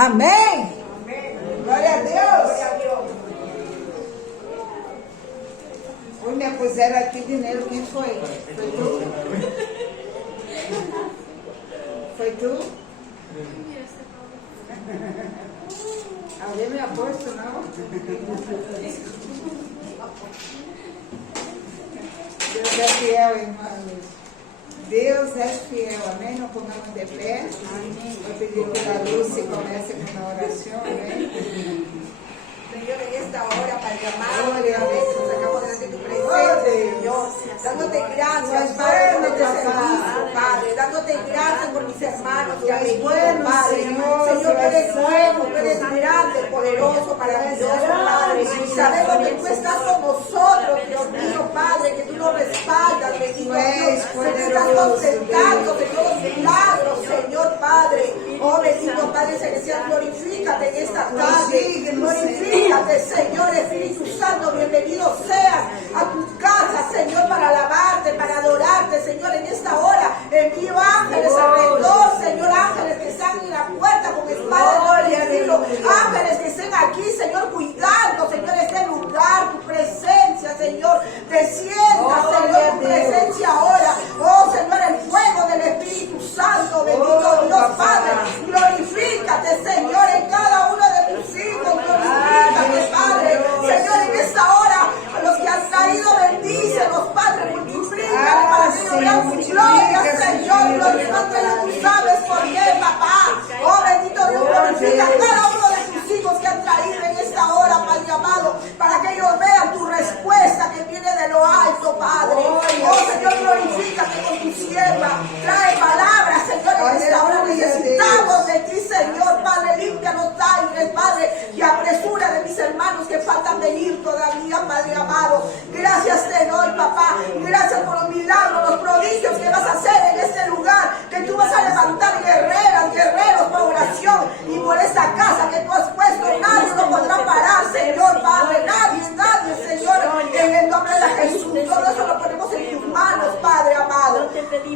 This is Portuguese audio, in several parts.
Amém? Glória a Deus. Hoje me puseram aqui dinheiro. Quem foi? Foi tu? Foi tu? Alguém me aposto, não? Deus é fiel, irmãos. Deus é fiel, amém? Não pongamos de pé. Vou pedir que a Lúcia comece com uma oração, amém? Señor, en esta hora, Padre amado, nos sacamos delante de tu presencia, Señor, dándote gracias, Padre, por este servicio, Padre, dándote gracias por mis hermanos que han venido, Padre. Señor, tú eres bueno, tú eres grande, poderoso, maravilloso, Padre. Sabemos que tú estás con nosotros, Dios mío, Padre, que tú nos respaldas, bendito Dios, que tú estás concentrando de todos los milagros, Señor, Padre. Oh, bendito Padre Celestial, glorifícate en esta tarde, glorifícate, Señor Espíritu Santo, bienvenido seas a tu casa, Señor, para alabarte, para adorarte, Señor, en esta hora. Envío ángeles alrededor, Señor, ángeles que están en la puerta con espada de filo, ángeles que estén aquí, Señor, cuidando, Señor, este lugar, tu presencia, Señor, descienda, Señor, tu presencia ahora. Oh, Señor, el fuego del Espíritu Santo, bendito Dios, Padre. Glorifícate, Señor, en cada uno de tus hijos. Glorifícate, Padre. Señor, en esta hora, a los que han traído, bendícelos, Padre, multiplícale para que no vean su gloria, Señor. Glorifícate, tú sabes por qué, papá. Oh, bendito Dios, glorifica a cada uno de tus hijos que han traído en esta hora, Padre amado, para que ellos vean tu respuesta que viene de lo alto, Padre. Oh, Señor, glorifícate con tu sierva. Trae palabras, Señor, en esta hora necesitamos de ti, Señor, Padre. Limpia los aires, Padre, y apresura de mis hermanos que faltan venir todavía, Padre amado. Gracias te doy, papá. Gracias por los milagros, los prodigios que vas a hacer en este lugar, que tú vas a levantar guerreras, guerreros por oración y por esta casa que tú has puesto. Nadie lo podrá parar, Señor, Padre. Nadie, Señor, en el nombre de Jesús. Todo eso lo ponemos en tus manos, Padre amado.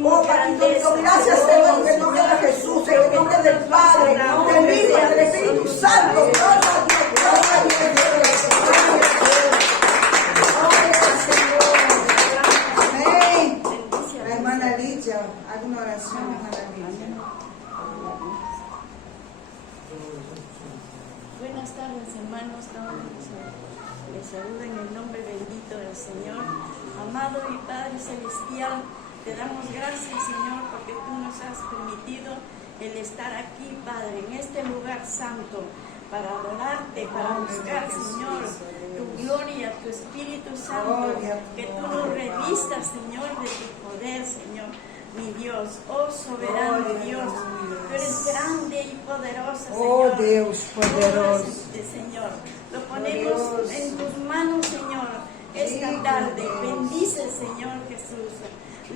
Oh, Padre, gracias te doy en el nombre de Jesús, en el nombre del Padre, del Hijo y del Espíritu Santo. Gloria a Dios, gloria a Dios. Amén. La hermana Lidia, haga una oración, hermana Lidia. Buenas tardes, hermanos. Les saludo en el nombre bendito del Señor. Amado y Padre Celestial, te damos gracias, Señor, porque tú nos has permitido el estar aquí, Padre, en este lugar santo, para adorarte, para buscar, Señor, tu gloria, tu Espíritu Santo, que tú nos revistas, Señor, de tu poder, Señor, mi Dios. Oh, soberano Dios, tú eres grande y poderoso, Señor. Oh, Dios poderoso. Señor, lo ponemos en tus manos, Señor, esta tarde. Bendice, Señor Jesús.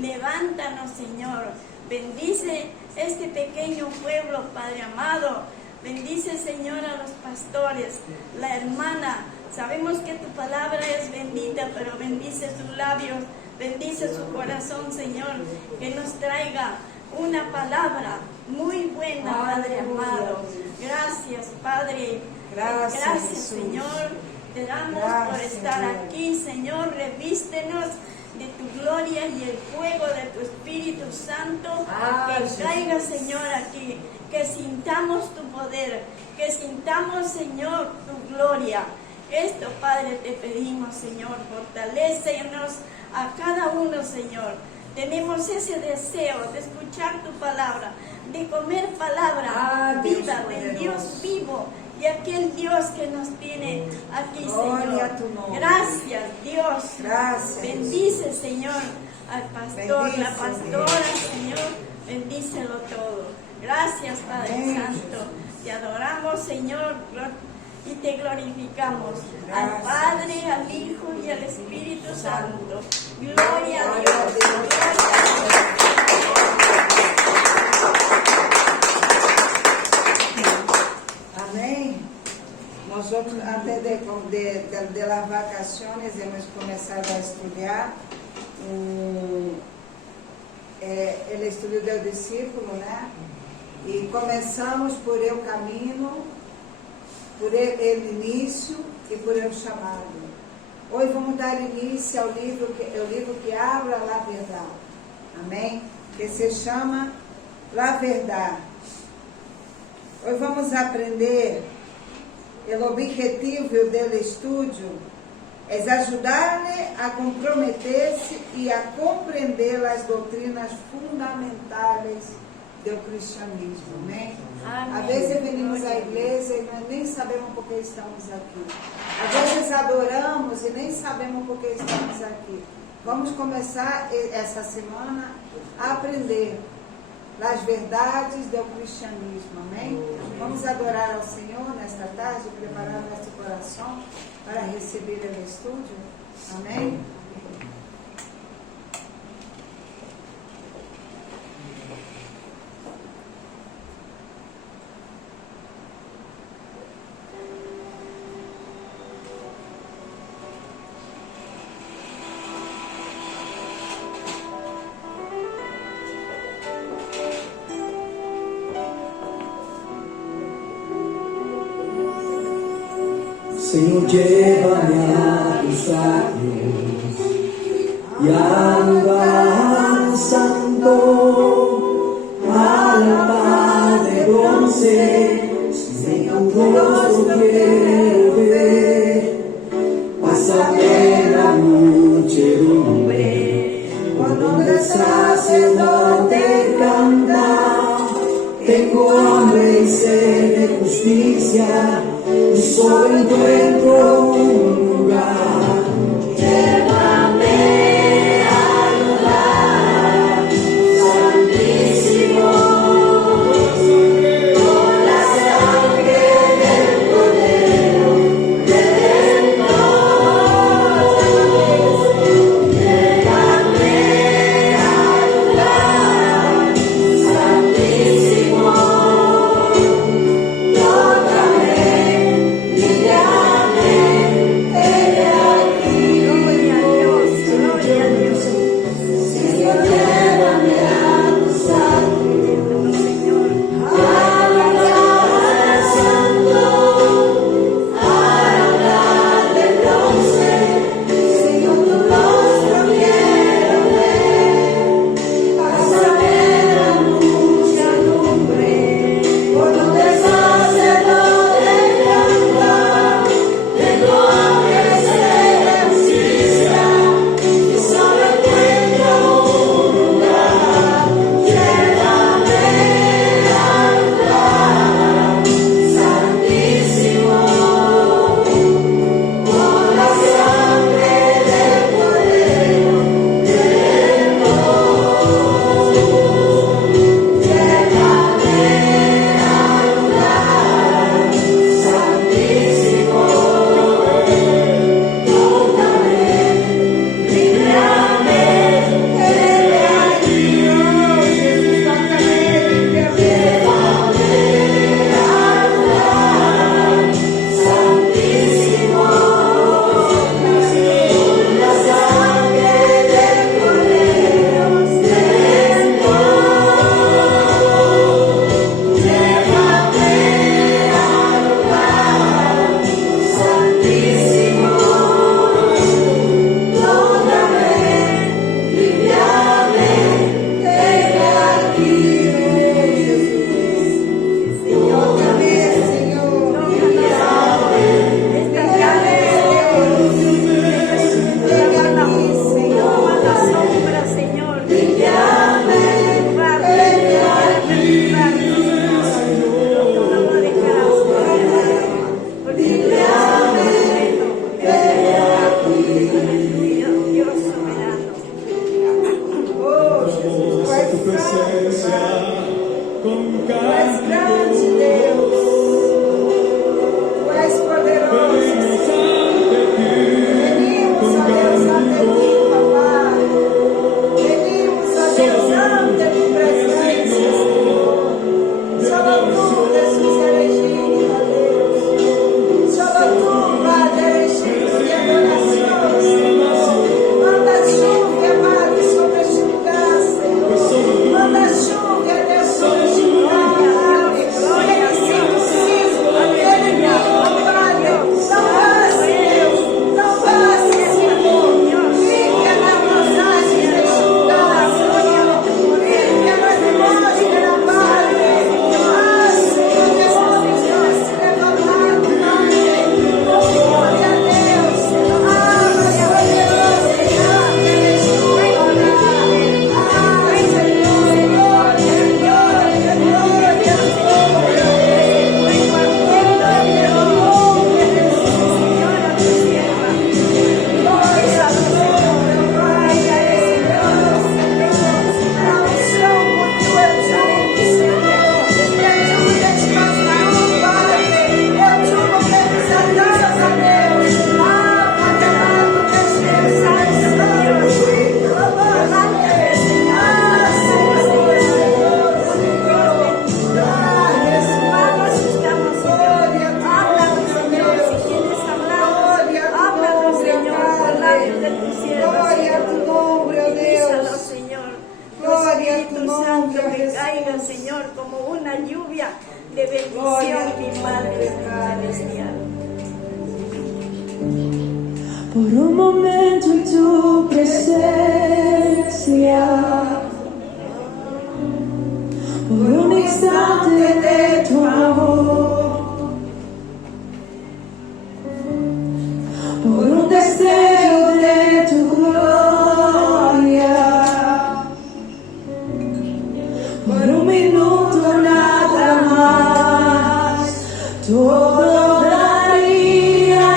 Levántanos, Señor. Bendice este pequeño pueblo, Padre amado. Bendice, Señor, a los pastores, la hermana. Sabemos que tu palabra es bendita, pero bendice sus labios, bendice su corazón, Señor, que nos traiga una palabra muy buena, Padre amado. Gracias, Padre. Gracias, Señor. Te damos por estar aquí, Señor. Revístenos de tu gloria y el fuego de tu Espíritu Santo, que caiga, Señor, aquí, que sintamos tu poder, que sintamos, Señor, tu gloria. Esto, Padre, te pedimos, Señor, fortalécenos a cada uno, Señor. Tenemos ese deseo de escuchar tu palabra, de comer palabra viva, de Dios vivo, y aquel Dios que nos tiene aquí, Señor. Gracias, Dios. Gracias. Bendice, Señor, al pastor, la pastora, Señor. Bendícelo todo. Gracias, Padre Santo. Te adoramos, Señor, y te glorificamos. Al Padre, al Hijo y al Espíritu Santo. Gloria a Dios. Amém. Nosotros antes de las vacaciones hemos comenzado a estudiar el estudio del discípulo, ¿no? E começamos por Eu Caminho, por Ele Início e por Eu Chamado. Hoje vamos dar início ao livro que habla la verdade. Amém? Que se chama La Verdade. Hoje vamos aprender. O objetivo do estudo é ajudar-lhe a comprometer-se e a compreender as doutrinas fundamentais do cristianismo. Amém? Às vezes venimos à igreja e nós nem sabemos por que estamos aqui. Às vezes adoramos e nem sabemos por que estamos aqui. Vamos começar essa semana a aprender as verdades do cristianismo. Amém? Vamos adorar ao Senhor nesta tarde, preparar nosso coração para receber o estudo. Amém? Señor, llévame a tus atrios y al lugar santo, al altar de bronce, Señor, tu rostro quiero ver. Pásame la muchedumbre, cuando el sacerdote canta, tengo hambre y sed de justicia, y solo encuentro un lugar. Llévame al lugar santísimo, con la sangre del Cordero Redentor. Llévame al lugar santísimo. Tócame, líbrame, bendición, mi Padre celestial. Por un momento en tu presencia, por un instante de tu amor, por un deseo de tu gloria, por un minuto nada más, todo daría,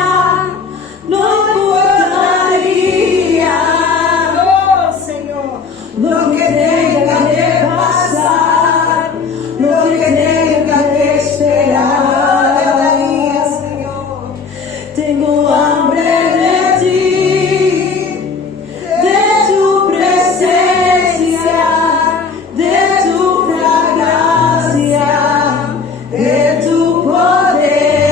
no importaría, Oh, Señor. lo que tenga que pasar, lo que tenga que esperar. Daría, Señor. Tengo hambre de ti, de tu presencia, de tu fragancia, de tu poder.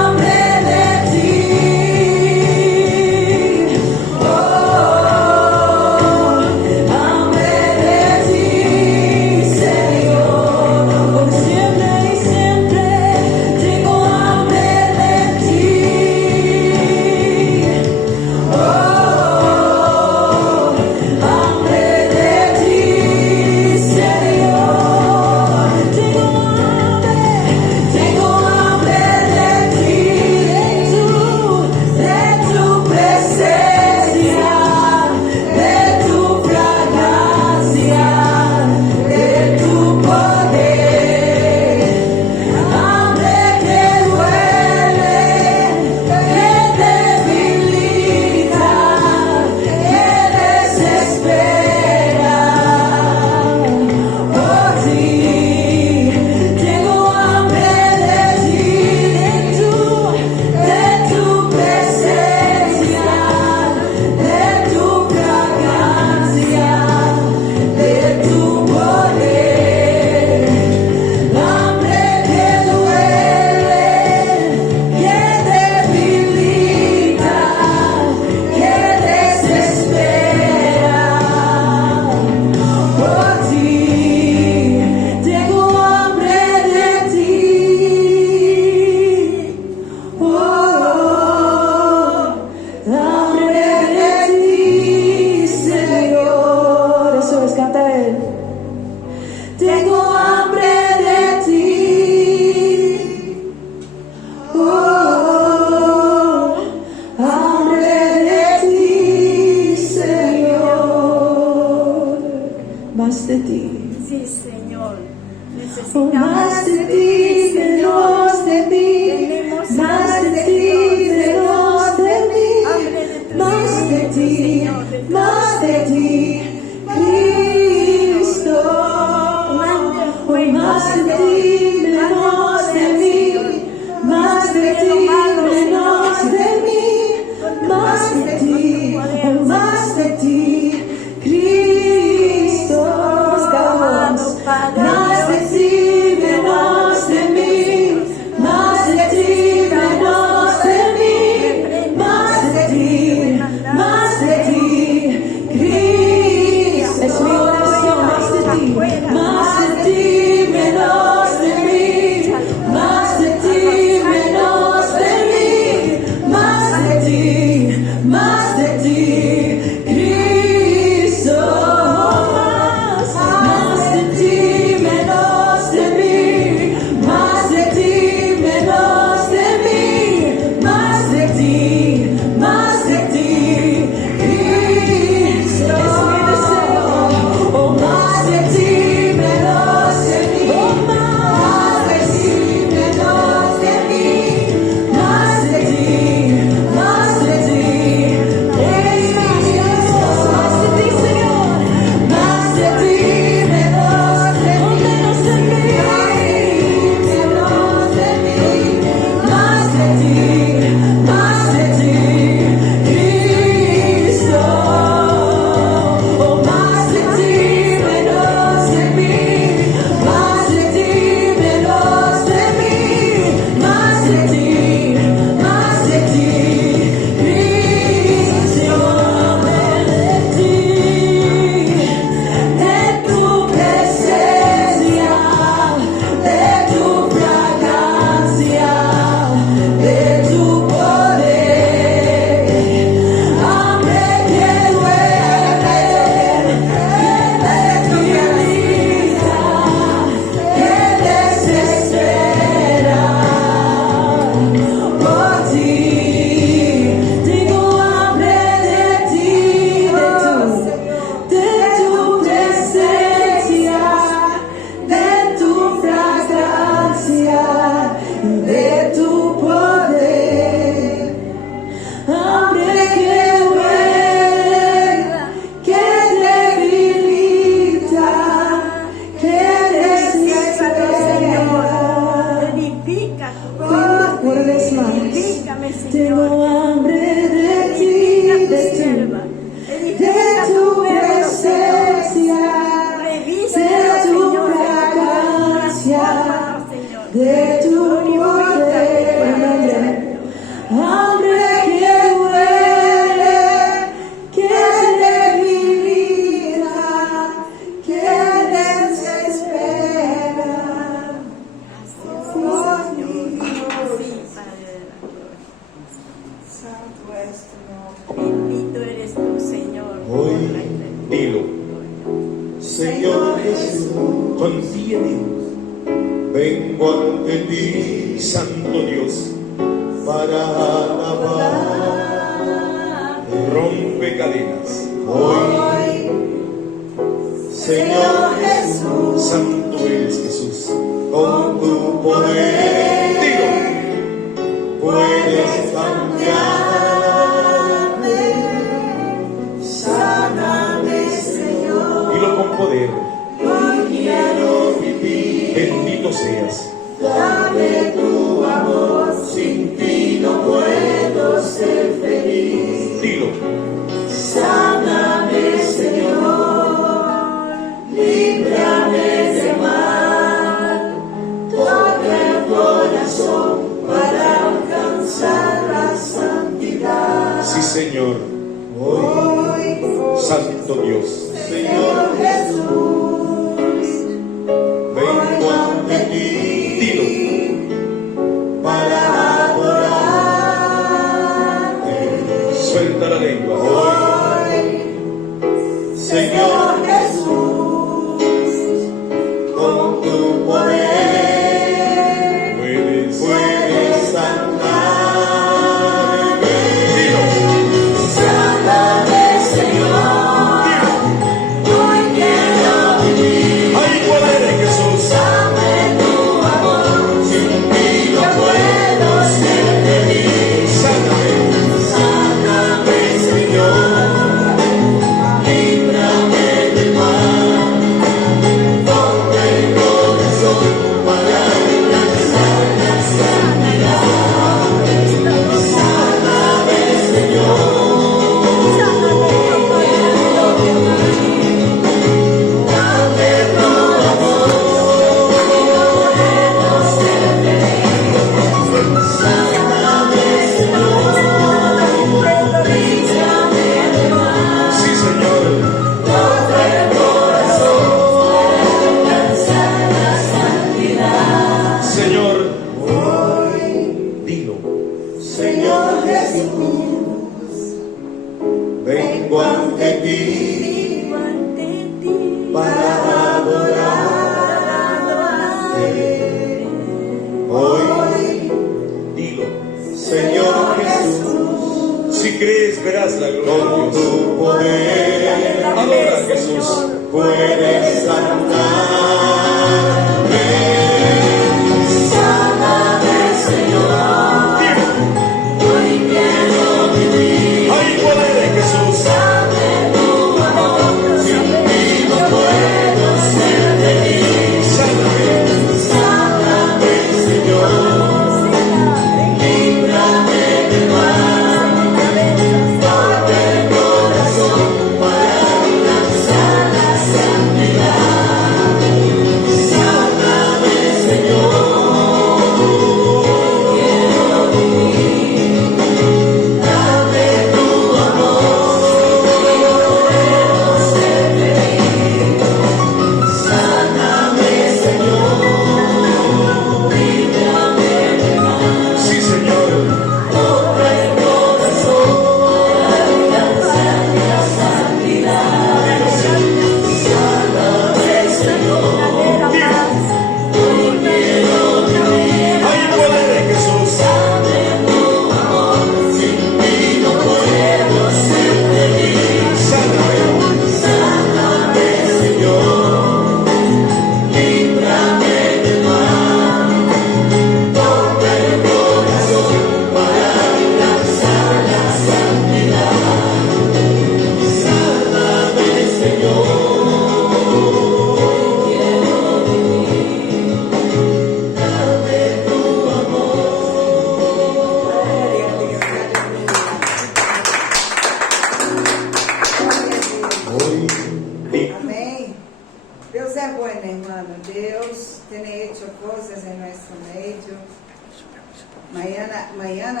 Mañana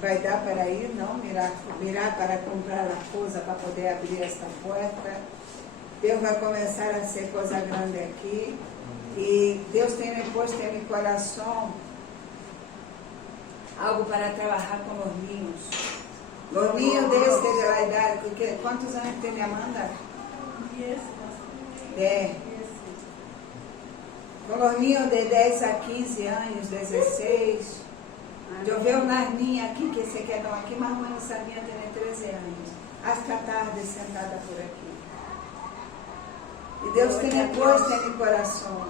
vai dar para ir, não? Mirar para comprar a coisa para poder abrir esta porta. Deus vai começar a ser coisa grande aqui. E Deus tem posto em meu coração algo para trabalhar com os niños. Os niños desde a idade, porque quantos anos tem Amanda? 10. Com os niños de 10 a 15 anos, 16. Eu vejo nas minhas aqui, que se quedam aqui, mais ou menos a minha tem 13 anos. Hasta tarde sentada por aqui. E Deus tem posto em meu coração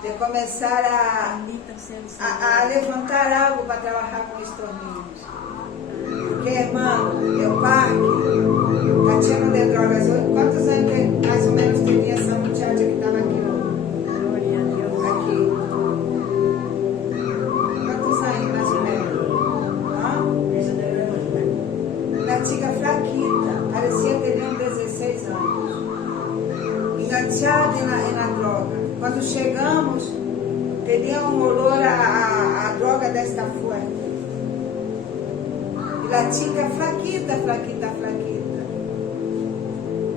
de começar a levantar algo para trabalhar com estes niños. Porque, irmão, o parque está cheio de drogas. Quantos anos que mais ou menos tinha essa muchacha que estava aqui? Aqui. Quantos anos mais ou menos? Uma chica fraquita, parecia ter 16 anos. Enganchada na droga. Quando chegamos, teria olor a droga desta forte. E a chica flaquita.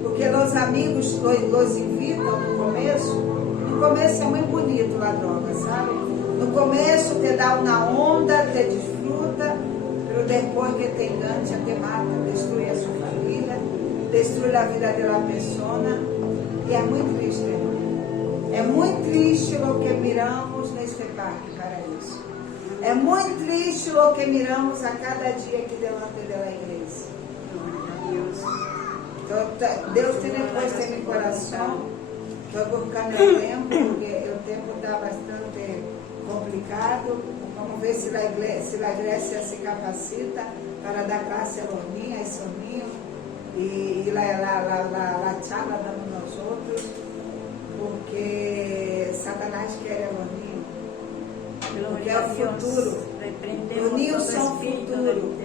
Porque os amigos los invitam no começo. No começo é muito bonito a droga, sabe? No começo te dá uma onda, te desfruta, mas depois que te engancha, te mata, destrui a sua família, destrui a vida da pessoa. E é muito triste, irmão. É muito triste o que miramos neste parque para isso. É muito triste o que miramos a cada dia aqui delante da igreja. Então, Deus tem posto em meu coração. Estou buscando o tempo, porque o tempo está bastante complicado. Vamos ver se a igreja se capacita para dar classe aos niños, e a charla damos nós outros. Porque Satanás quer a los niños. Porque é o futuro. Os niños são o futuro.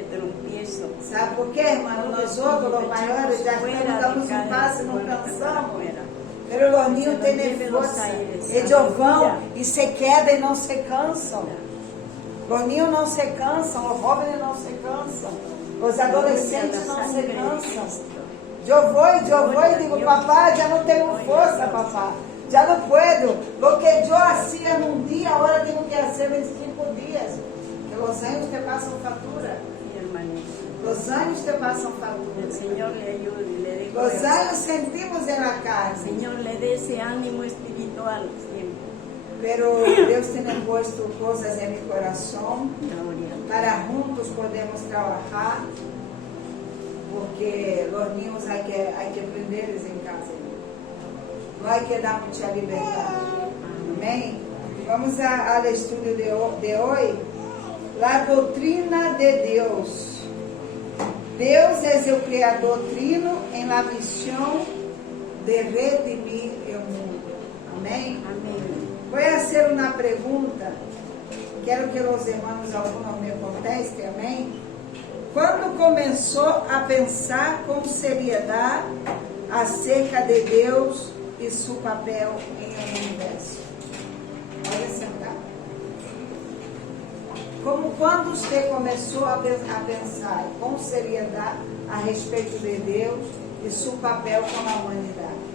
Sabe por quê, irmão? Nós outros, os maiores, já damos um passo e não cansamos. Mas os niños têm força. Eles vão e se quedam e não se cansam. Os niños não se cansam, os jovens não se cansam. Os adolescentes não se cansam. Eu vou e digo, papá, já não tenho força, papá. Já não puedo. Lo que eu hacía num dia, agora tenho que fazer em 5 dias. Porque os anos te passam fatura. Os anos te passam fatura. El Señor le ayude y le dé Os fuerza. anos sentimos en la El carne. Señor le dé ese ánimo espiritual siempre. Pero Deus tem posto coisas em meu coração Gloria. para juntos podemos trabalhar. Porque os niños hay que aprenderles em casa. Não há que dar muita liberdade. Amém? Vamos ao estudo de hoje. A doutrina de Deus. Deus é o Criador trino em la missão de redimir o mundo. Amém? Amén. Vou fazer uma pergunta. Quero que os irmãos alguns me contestem. Amém? Quando começou a pensar com seriedade acerca de Deus e seu papel em um universo? Pode sentar. Como quando você começou a pensar com seriedade a respeito de Deus e seu papel com a humanidade?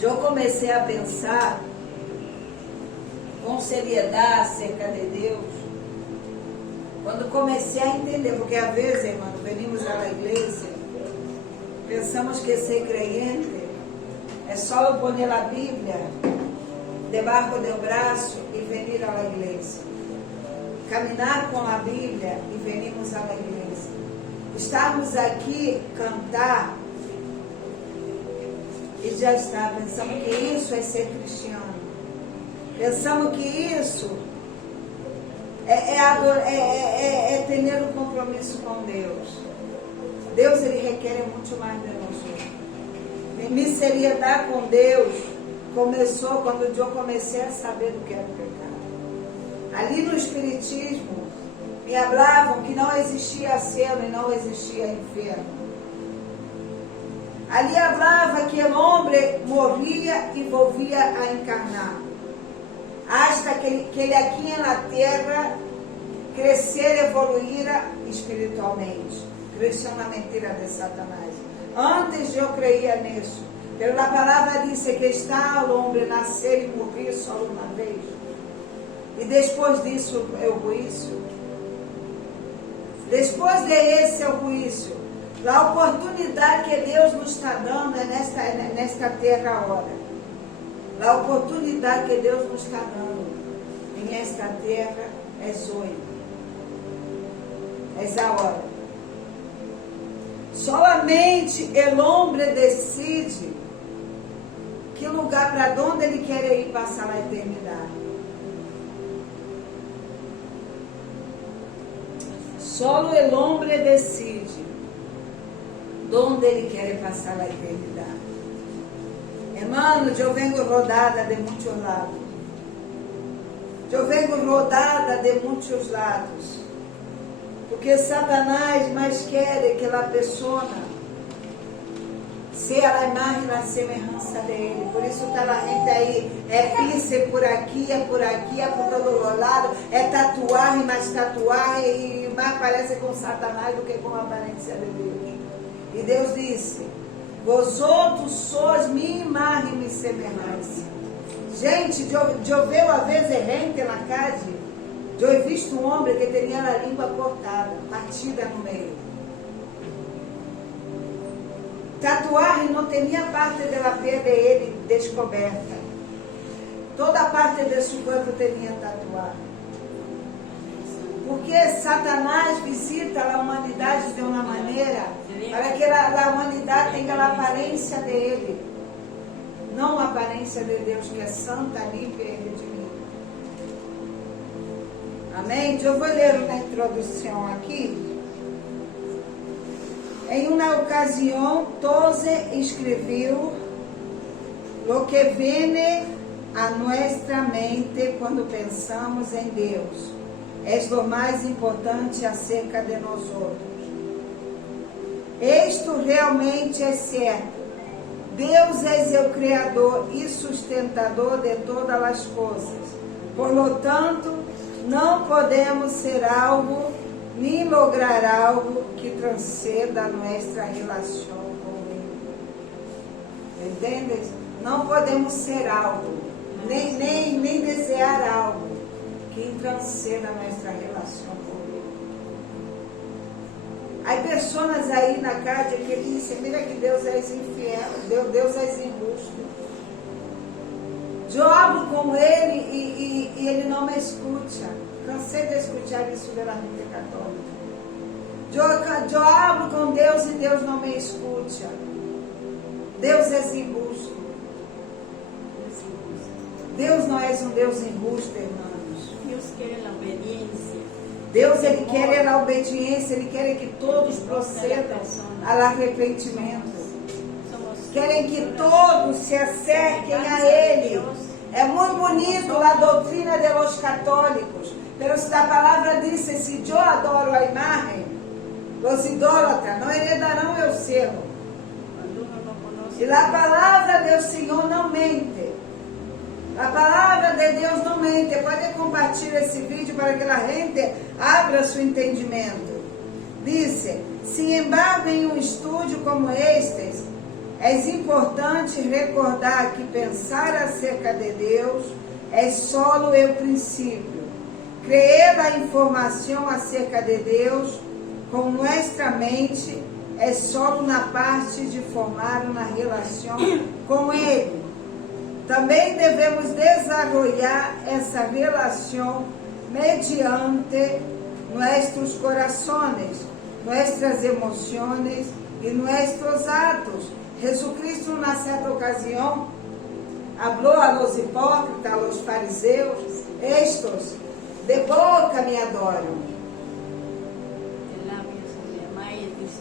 Eu comecei a pensar com seriedade acerca de Deus, quando comecei a entender, porque às vezes, irmão, venimos à igreja, pensamos que ser crente é só pôr a Bíblia debaixo do braço e vir à igreja. Caminhar com a Bíblia e venimos à igreja. Estarmos aqui, cantar, e já está, pensamos que isso é ser cristiano. Pensamos que isso é ter um compromisso com Deus. Deus, Ele requer muito mais de nós. Minha seriedade com Deus começou quando eu comecei a saber do que era o pecado. Ali no Espiritismo, me falavam que não existia céu e não existia inferno. Ali falava que o homem morria e volvia a encarnar. hasta que ele aqui na terra crescer, evoluir espiritualmente. Cristo é uma mentira de Satanás. Antes eu creia nisso. Pero a palavra diz que está o homem nascer e morrer só uma vez. E depois disso é o juízo. Depois desse é o juízo. A oportunidade que Deus nos está dando é nesta terra agora. A oportunidade que Deus nos está dando nesta terra é hoje. É a hora. Solamente o homem decide que lugar, para onde ele quer ir passar a eternidade. Solo o homem decide onde ele quer passar a eternidade. Hermanos, eu venho rodada de muitos lados. Eu venho rodada de muitos lados. Porque Satanás mais quer que a pessoa seja a imagem e a semelhança dele. Por isso está a gente aí, pisse por aqui, é por todo lado, é tatuagem, mais tatuagem, e mais parece com Satanás do que com a aparência de Deus. E Deus disse, vosotros sois minha imagem e semelhança. Gente, eu vejo às vezes gente na casa, eu he visto um homem que tinha a língua cortada, partida no meio. Tatuagem não tinha parte da pele dele descoberta. Toda parte de seu corpo tinha tatuagem. Porque Satanás visita a humanidade de uma maneira para que a humanidade tenha a aparência dele, não a aparência de Deus, que é santa, limpa e redimida. Amém? Eu vou ler uma introdução aqui. Em uma ocasião, Toze escreveu o que vem a nossa mente quando pensamos em Deus. É o mais importante acerca de nós outros. Isto realmente é certo. Deus é o Criador e sustentador de todas as coisas. Por lo tanto, não podemos ser algo, nem lograr algo que transcenda a nossa relação com Ele. Entendes? Não podemos ser algo, nem desejar algo que transcenda a nossa relação com Ele. Há pessoas aí na casa que dizem, mira que Deus é infiel, Deus é injusto. Eu hablo com ele e ele não me escuta. Cansei de escutar isso da gente católica. Eu hablo com Deus e Deus não me escuta. Deus é injusto. Deus não é um Deus injusto, irmãos. Deus quer a obediência. Deus, Ele quer a obediência, Ele quer que todos procedam ao arrependimento. Querem que todos se acerquem a Ele. É muito bonito a doutrina dos católicos, mas a palavra diz: se eu adoro a imagem, os idólatras não heredarão meu selo. E a palavra do Senhor não mente. A palavra de Deus não mente. Pode compartilhar esse vídeo para que a gente abra seu entendimento. Diz: sin embargo, em um estúdio como este, é importante recordar que pensar acerca de Deus é só o princípio. Creer a informação acerca de Deus com nossa mente é só uma parte de formar uma relação com Ele. Também devemos desenvolver essa relação mediante nossos corações, nossas emoções e nossos atos. Jesucristo, na certa ocasião, falou a los hipócritas, a los fariseus: estes de boca me adoram,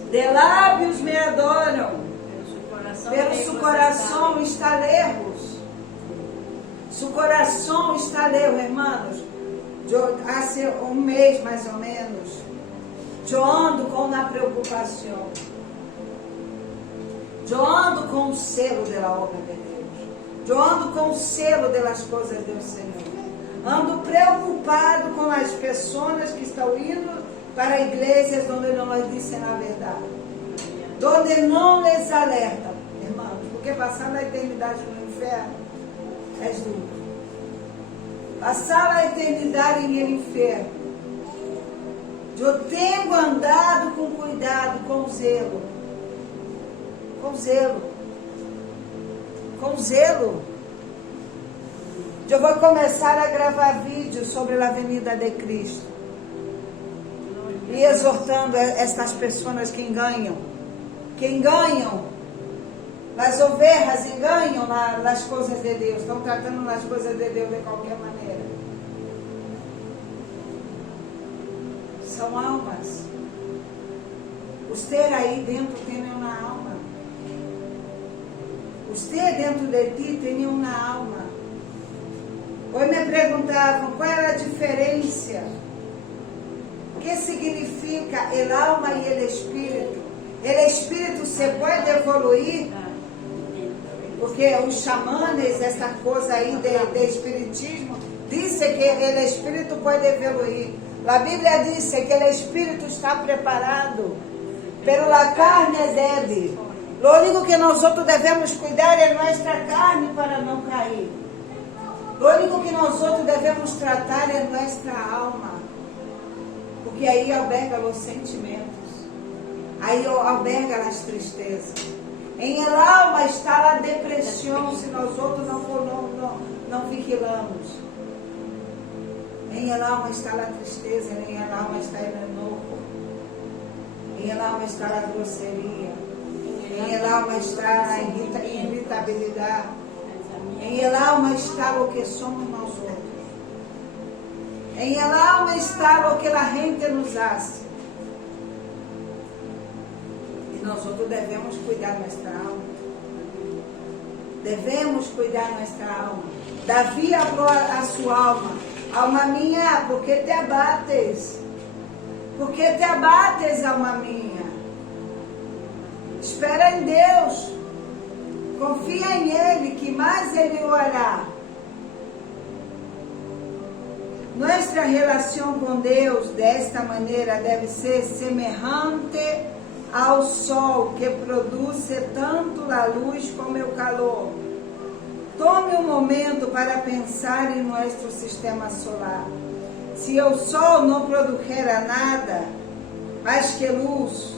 de lábios me adoram, pero su coração está lejos. Su coração está lejos, hermanos. Há um mês mais ou menos, eu ando com uma preocupação. Eu ando com o selo da obra de Deus. Eu ando com o selo das coisas do Senhor. Ando preocupado com as pessoas que estão indo para igrejas onde não lhes dizem a verdade. Onde não lhes alertam, irmãos, porque passar a eternidade no inferno é duro. Passar a eternidade no inferno. Eu tenho andado com cuidado, com zelo. Com zelo. Com zelo. Eu vou começar a gravar vídeos sobre a Avenida de Cristo. E exortando estas pessoas que enganam. As ovelhas enganam nas coisas de Deus. Estão tratando as coisas de Deus de qualquer maneira. São almas. Você aí dentro tem uma alma. Você dentro de ti tem uma alma. Hoje me perguntavam qual era a diferença. O que significa el alma e el espírito? El espírito se pode evoluir? Porque os xamanes, essa coisa aí de espiritismo, dizem que o espírito pode evoluir. A Bíblia diz que o espírito está preparado, pero a carne é débil. O único que nós outros devemos cuidar é nossa carne para não cair. O único que nós outros devemos tratar é nossa alma, porque aí alberga os sentimentos, aí alberga as tristezas. Em el alma está a depressão se nós outros não vigilamos. Em el alma está a tristeza, em el alma está o enojo, em el alma está a grosseria, em el alma está a irritabilidade, em el alma está o que somos nós outros, em el alma está o que a gente nos hace. E nós outros devemos cuidar nossa alma. Devemos cuidar nossa alma. Davi falou a sua alma: alma minha, por que te abates? Por que te abates, alma minha? Espera em Deus. Confia em Ele, que mais Ele o hará. Nossa relação com Deus, desta maneira, deve ser semelhante ao sol, que produz tanto a luz como o calor. Tome um momento para pensar em nosso sistema solar. Se o sol não produjera nada mais que luz,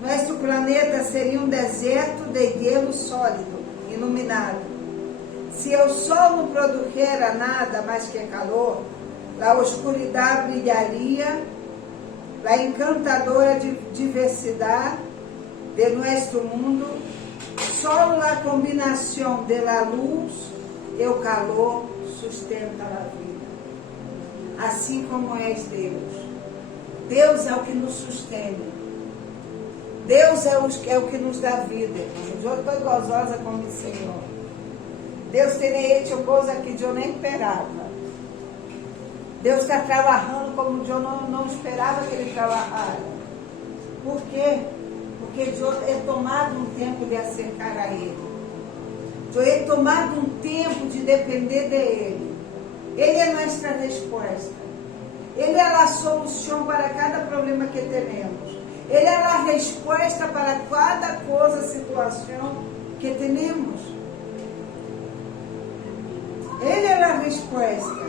nosso planeta seria um deserto de gelo sólido, iluminado. Se o sol não produjera nada mais que calor, a oscuridade brilharia, a encantadora diversidade de nosso mundo. Só a combinação da luz e o calor sustenta a vida. Assim como é Deus. Deus é o que nos sustenta. Deus é o que nos dá vida. Eu estou gozosa com o Senhor. Deus tem hecho coisa que eu nem esperava. Deus está trabalhando como eu não esperava que Ele trabalhara. Por quê? Porque eu he tomado um tempo de acercar a Ele. Eu he tomado um tempo de depender de Ele. Ele é nossa resposta. Ele é a solução para cada problema que temos. Ele é a resposta para cada coisa, situação que temos. Ele é a resposta.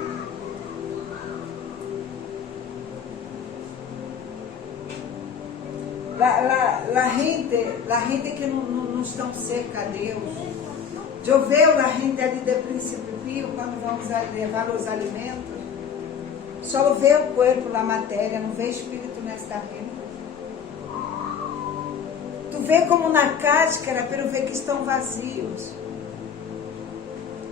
La gente que não estão cerca a Deus. Eu vejo a gente ali de Príncipe quando vamos levar os alimentos. Só vê o corpo, a matéria, não vê espírito nesta vida. Tu vê como na cáscara, pero vê que estão vazios.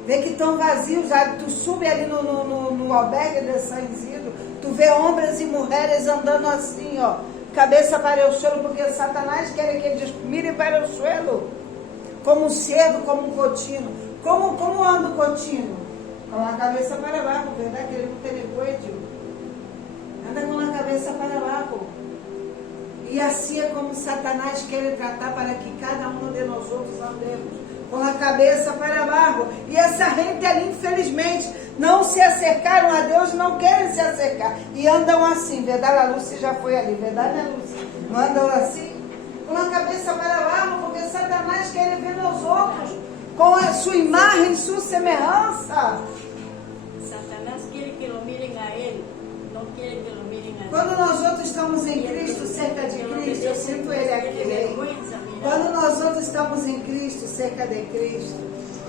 Vê que estão vazios. Tu sube ali no albergue de São Isidro, tu vê homens e mulheres andando assim, ó, cabeça para o suelo, porque Satanás quer que eles mirem para o suelo, como um cerdo, como um cotino. Como anda o cotino? Com a cabeça para baixo, verdade? Que ele não tem coelho. Anda com a cabeça para baixo. E assim é como Satanás quer tratar para que cada um de nós outros andemos com a cabeça para baixo. E essa gente ali, infelizmente, não se acercaram a Deus, não querem se acercar. E andam assim, verdade? A Lúcia já foi ali, verdade, né, Lúcia? Não andam assim? Com a cabeça para baixo, porque Satanás quer ver nos outros com a sua imagem, sua semelhança. Satanás quiere que lo miren a él, no quiere que lo miren a Quando Dios. nós outros estamos em Cristo, cerca de Cristo, eu sinto Ele aqui. Quando nós outros estamos em Cristo, cerca de Cristo,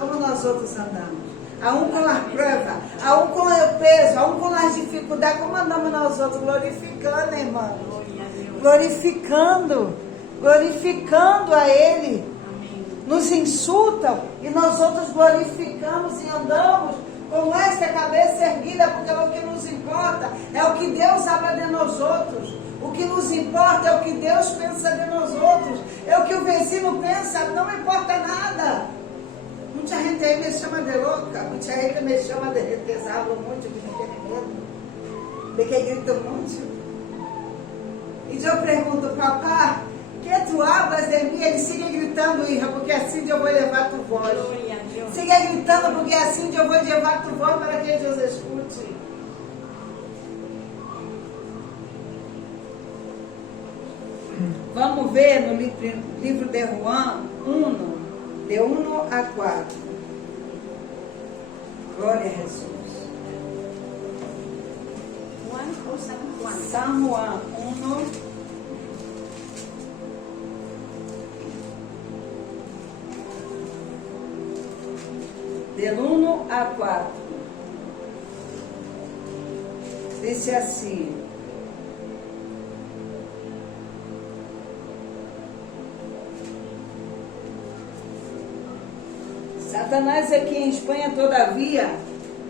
como nós outros andamos? A um com as provas, a um com o peso, a um com as dificuldades, como andamos nós outros? Glorificando, irmão. Glorificando a Ele. Nos insultam e nós outros glorificamos e andamos com esta cabeça erguida, porque o que nos importa é o que Deus habla de nós outros. O que nos importa é o que Deus pensa de nós outros. É o que o vizinho pensa, não importa nada. Muita gente aí me chama de louca, muita gente me chama de retesado muito, de não ter medo, de que grito muito. E eu pergunto, papá, que tu hablas de mim? Ele sigue gritando, hija, porque assim eu vou levar tu voz. Siga gritando, porque assim eu vou levar tu voz para que Deus escute. Vamos ver no livro de Juan 1, de 1 a 4. Glória a Jesus. Juan o San Juan. San Juan 1. Del 1 a 4. Diz assim: Satanás aqui em Espanha, todavia,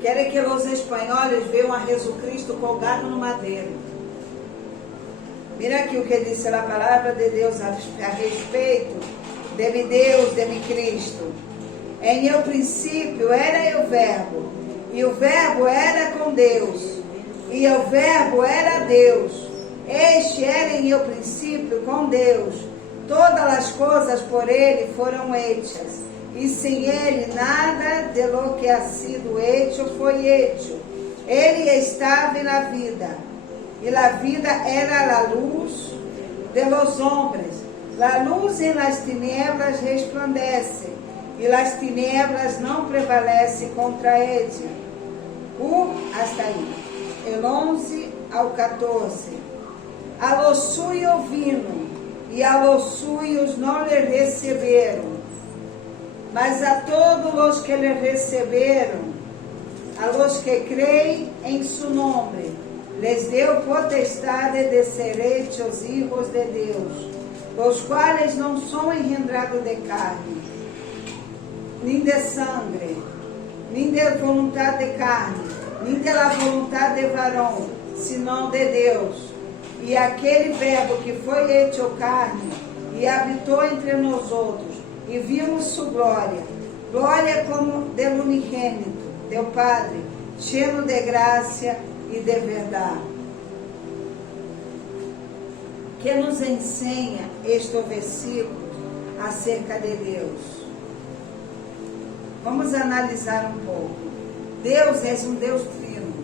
quer que os espanhóis vejam a Jesus Cristo colgado no madeiro. Mira aqui o que disse a palavra de Deus a respeito de Deus, de Cristo. Em o princípio era o Verbo, e o Verbo era com Deus, e o Verbo era Deus. Este era em o princípio com Deus. Todas as coisas por ele foram hechas, e sem ele nada de lo que ha sido hecho foi hecho. Ele estava na vida, e a vida era a luz de los hombres. A luz em las tinieblas resplandece, e as tinieblas não prevalecem contra ele. Hasta aí. El 11 ao 14. A los suyos vino, e a los suyos não lhe receberam. Mas a todos os que lhe receberam, a los que creem em su nome, les deu potestade de ser hechos hijos de Deus, os quais não são engendrados de carne, nem de sangue, nem de vontade de carne, nem de la vontade de varão, senão de Deus. E aquele verbo que foi hecho carne e habitou entre nós outros, e vimos sua glória, glória como do unigênito, do Padre, cheio de graça e de verdade. Que nos ensina este versículo acerca de Deus? Vamos analisar um pouco. Deus é um Deus trino.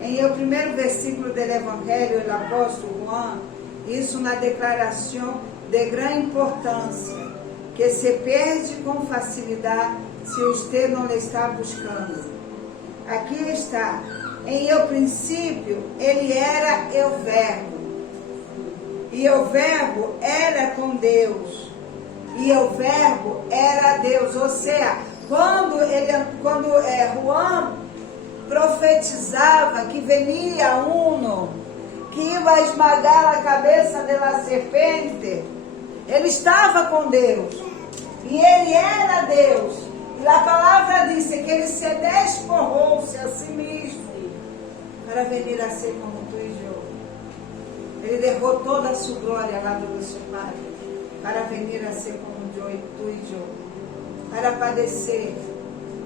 Em o primeiro versículo do Evangelho, o apóstolo Juan, isso na declaração de grande importância, que se perde com facilidade se você não está buscando. Aqui está. Em o princípio, ele era o Verbo. E o Verbo era com Deus. E o Verbo era Deus. Ou seja, quando Juan profetizava que venia uno, que ia esmagar a cabeça da serpente, ele estava com Deus. E ele era Deus. E a palavra diz que ele se despojou-se a si mesmo para venir a ser como tu e eu. Ele derrou toda a sua glória ao lado do seu Pai para venir a ser como tu e eu, para padecer,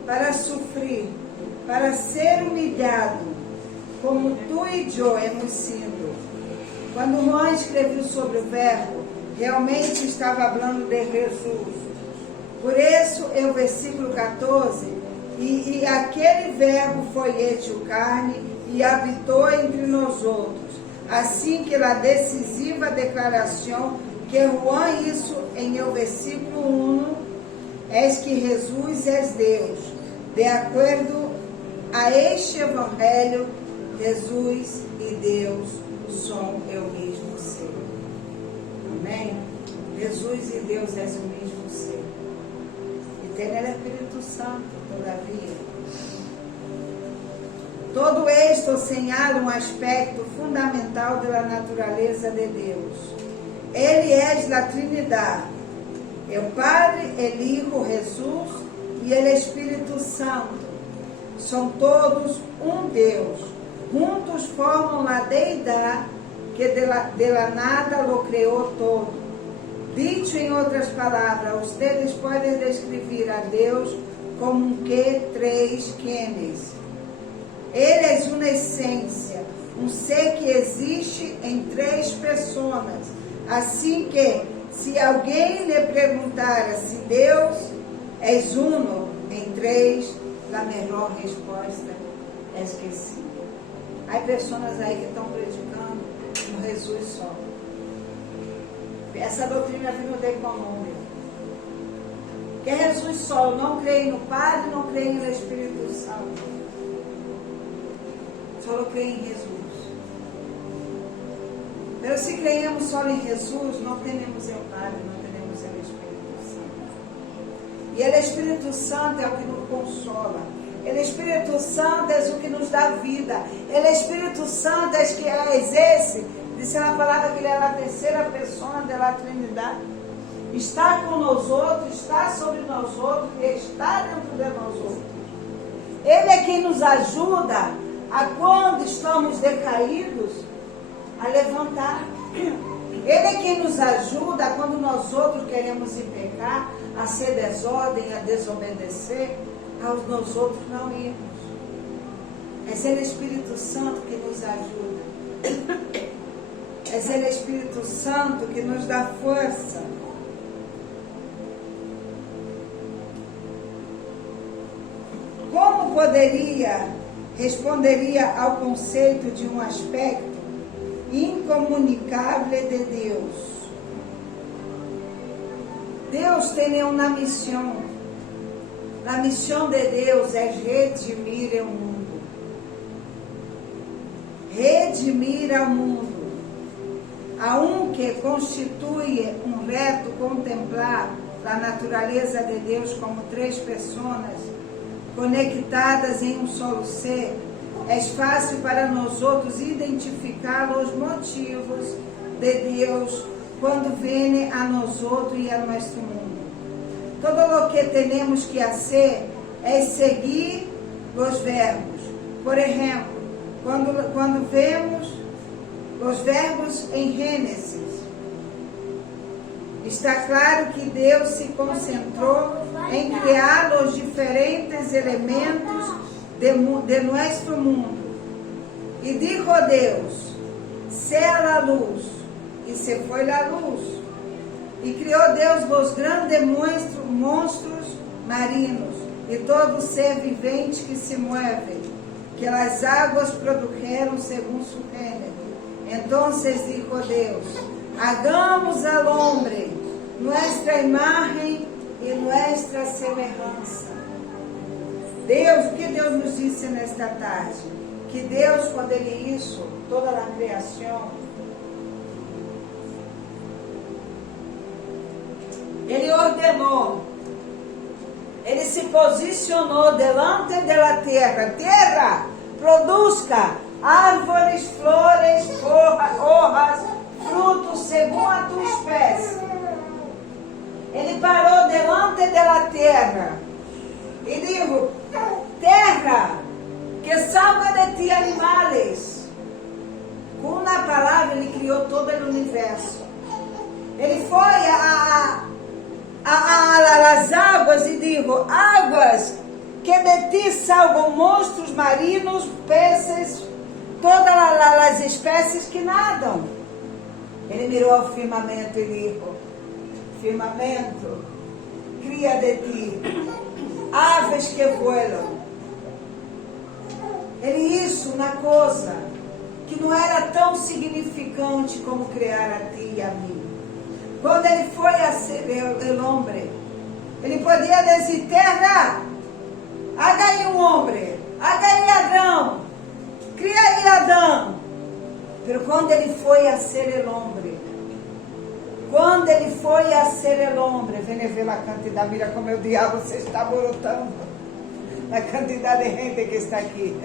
para sofrer, para ser humilhado, como tu e eu hemos sido. Quando Juan escreveu sobre o Verbo, realmente estava falando de Jesus. Por isso, o versículo 14 E aquele verbo foi hecho carne e habitou entre nós outros. Assim que a decisiva declaração que Juan isso em o versículo 1 é que Jesus é Deus. De acordo a este evangelho, Jesus e Deus são o mesmo ser. Amém? Jesus e Deus é o mesmo ser. E tem o Espírito Santo, todavia. Todo esto señala um aspecto fundamental da natureza de Deus. Ele é a Trinidade. O Padre, o Hijo, Jesus e o Espírito Santo. São todos um Deus. Juntos formam a deidade que de la nada lo criou todo. Dicho em outras palavras, vocês podem descrever a Deus como que três quienes. Ele é uma essência, um ser que existe em três pessoas. Assim que, se alguém lhe perguntar se Deus é uno em três, a melhor resposta é que sim. Há pessoas aí que estão predicando um Jesus só. Essa doutrina vem de Colômbia. Que é Jesus só, não creio no Padre, não creio no Espírito Santo. Só creio em Jesus. Mas se creemos só em Jesus, não temos o Padre, não temos o Espírito Santo. E o Espírito Santo é o que nos consola. O Espírito Santo é o que nos dá vida. O Espírito Santo é que exerce, disse a palavra que ele é a terceira pessoa da Trindade. Está com nós outros, está sobre nós outros e está dentro de nós outros. Ele é quem nos ajuda a quando estamos decaídos, a levantar. Ele é quem nos ajuda quando nós outros queremos ir pecar, a ser desordem, a desobedecer, aos nós outros não irmos. É o Espírito Santo que nos ajuda. É o Espírito Santo que nos dá força. Como responderia ao conceito de um aspecto incomunicável de Deus? Deus tem uma missão. A missão de Deus é redimir o mundo. Redimir o mundo. A um que constitui um reto contemplar a natureza de Deus como três pessoas conectadas em um solo ser, é fácil para nós outros identificar os motivos de Deus quando vem a nós outros e a nosso mundo. Todo o que temos que fazer é seguir os verbos. Por exemplo, quando vemos os verbos em Gênesis, está claro que Deus se concentrou em criar os diferentes elementos de nosso mundo. E dijo Deus, sea a luz, e se foi a luz. E criou Deus os grandes monstros marinos e todo ser vivente que se move, que as águas produjeron segundo su género. Então dijo Deus, hagamos al hombre nuestra imagen e nuestra semelhança. Deus, o que Deus nos disse nesta tarde? Que Deus, quando Ele hizo toda a criação, Ele ordenou, Ele se posicionou delante da terra. Terra, produzca árvores, flores, hojas, frutos segundo a tua espécie. Ele parou delante da terra e disse, terra, que salga de ti animais. Com uma palavra ele criou todo o universo. Ele foi às águas e disse, águas, que de ti salgam monstros marinhos, peces, todas as espécies que nadam. Ele mirou ao firmamento e disse, firmamento, cria de ti aves que voam. Ele isso na coisa que não era tão significante como criar a ti e a mim. Quando ele foi a ser o homem, ele podia dizer, terra, haga aí um homem, haga aí Adão, cria aí Adão. Mas quando ele foi a ser o homem, quando ele foi a ser o homem, vem ver a quantidade, mira como o diabo se está brotando, a quantidade de gente que está aqui.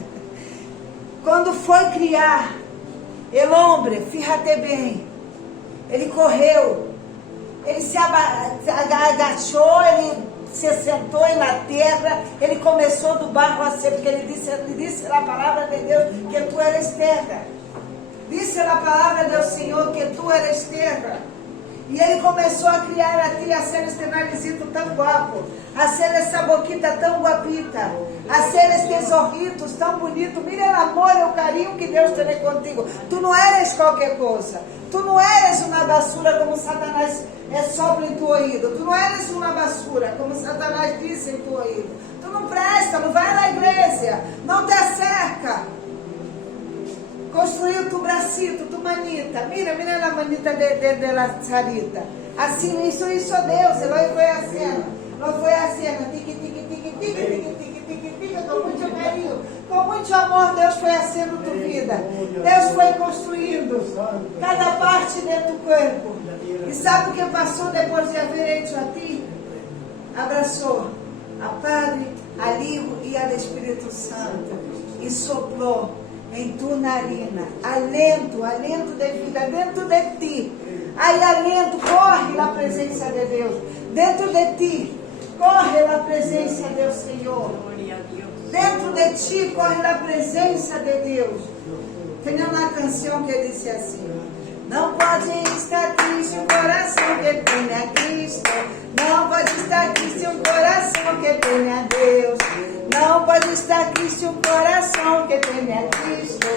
Quando foi criar o homem, fíjate bem, ele correu, ele se agachou, ele se sentou na terra, ele começou do barro a ser, porque ele disse a palavra de Deus que tu eres terra. Disse a palavra do Senhor que tu eres terra. E ele começou a criar a ti, a ser este narizito tão guapo, a ser essa boquita tão guapita, a ser estes orritos tão bonitos. Mira o amor e o carinho que Deus tem contigo. Tu não eres qualquer coisa. Tu não eres uma basura como Satanás sopra em tu ouído. Tu não eres uma basura como Satanás disse em tu ouído. Tu não presta, não vai na igreja, não te acerca. Construiu tu bracito, tu manita. Mira a manita de la Sarita. Assim, isso Deus. Ele foi a cena. Não foi a cena. Tique, tique, tique, tique, tique, tique, tique, tique. Com muito carinho, com muito amor, Deus foi a cena tua vida. Deus foi construindo cada parte de tu corpo. E sabe o que passou depois de haver hecho a ti? Abraçou a Padre, a Hijo e ao Espírito Santo. E soprou em tu narina, alento de vida dentro de ti. Aí alento, corre na presença de Deus. Dentro de ti, corre na presença do Senhor. Dentro de ti, corre na presença de Deus. Tem uma canção que diz assim: não pode estar triste um coração que tenha Cristo. Não pode estar triste um coração que tenha Deus. Não pode estar triste um coração que tenha Cristo.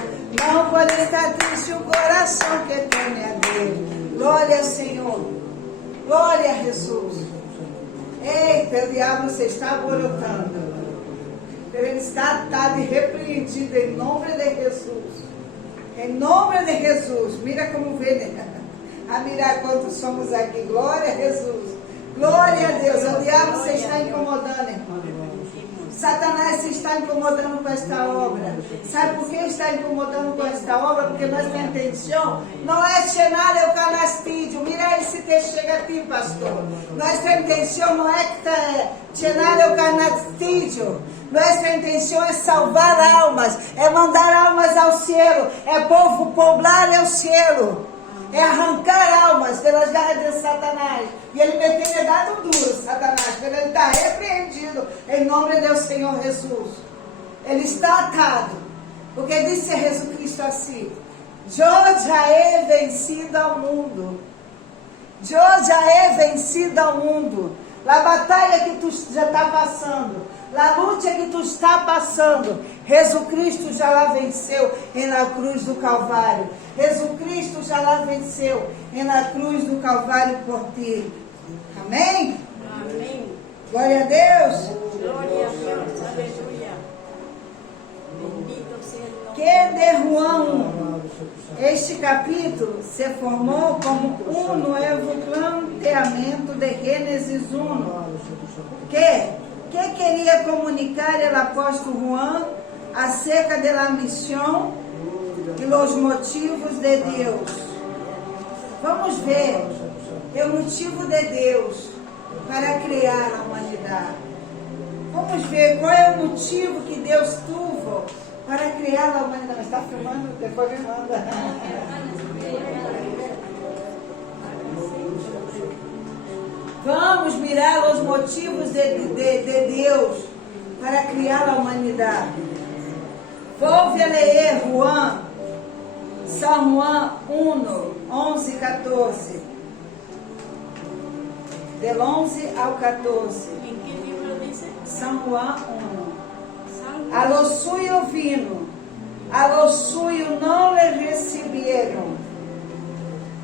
Não pode estar triste um coração que tenha Deus. Glória ao Senhor. Glória a Jesus. Eita, o diabo se está alborotando. Ele está repreendido em nome de Jesus. Em nome de Jesus. Mira como vê, a mirar quantos somos aqui. Glória a Jesus. Glória a Deus. O diabo se está incomodando, irmão. Satanás se está incomodando com esta obra. Sabe por que está incomodando com esta obra? Porque nossa intenção não é chenar o canastídio. Mira aí se te chega a ti, pastor. Nossa intenção não é chenar o canastídio. Nossa intenção é salvar almas, é mandar almas ao cielo, é poblar o cielo, é arrancar almas pelas garras de Satanás. E ele me tem dado duro, Satanás, porque ele está repreendido em nome do Senhor Jesus. Ele está atado, porque disse Jesus Cristo assim: eu já he vencido ao mundo. Eu já he vencido ao mundo. A batalha que tu já está passando, a luta que tu está passando, Jesus Cristo já lá venceu na cruz do Calvário. Jesus Cristo já lá venceu na cruz do Calvário por ti. Amém? Amém. Glória a Deus. Glória a Deus. Aleluia. Bendito seja o nome. Que de Juan 1, este capítulo se formou como um novo planteamento de Gênesis 1. Que queria comunicar o apóstolo Juan acerca da missão e os motivos de Deus. Vamos ver o motivo de Deus para criar a humanidade. Vamos ver qual é o motivo que Deus teve para criar a humanidade. Está filmando? Depois me manda. Vamos mirar os motivos de Deus para criar a humanidade. Vou ler Juan, São Juan 1, 11, 14. Del 11 ao 14. ¿En qué libro dice? São Juan 1. Santo. A los suyos vino, a los suyos não le receberam,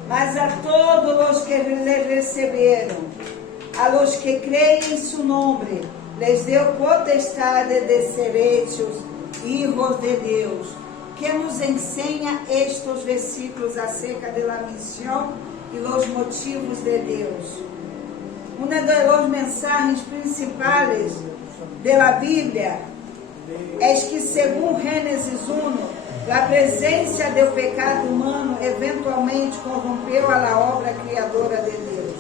mas a todos os que le receberam, a los que creem em su nombre, les deu potestade de ser hechos hijos de Deus. Que nos enseña estes versículos acerca da missão e os motivos de Deus. Uma das mensagens principais da Bíblia é que, segundo Gênesis 1, a presença do pecado humano eventualmente corrompeu a obra criadora de Deus.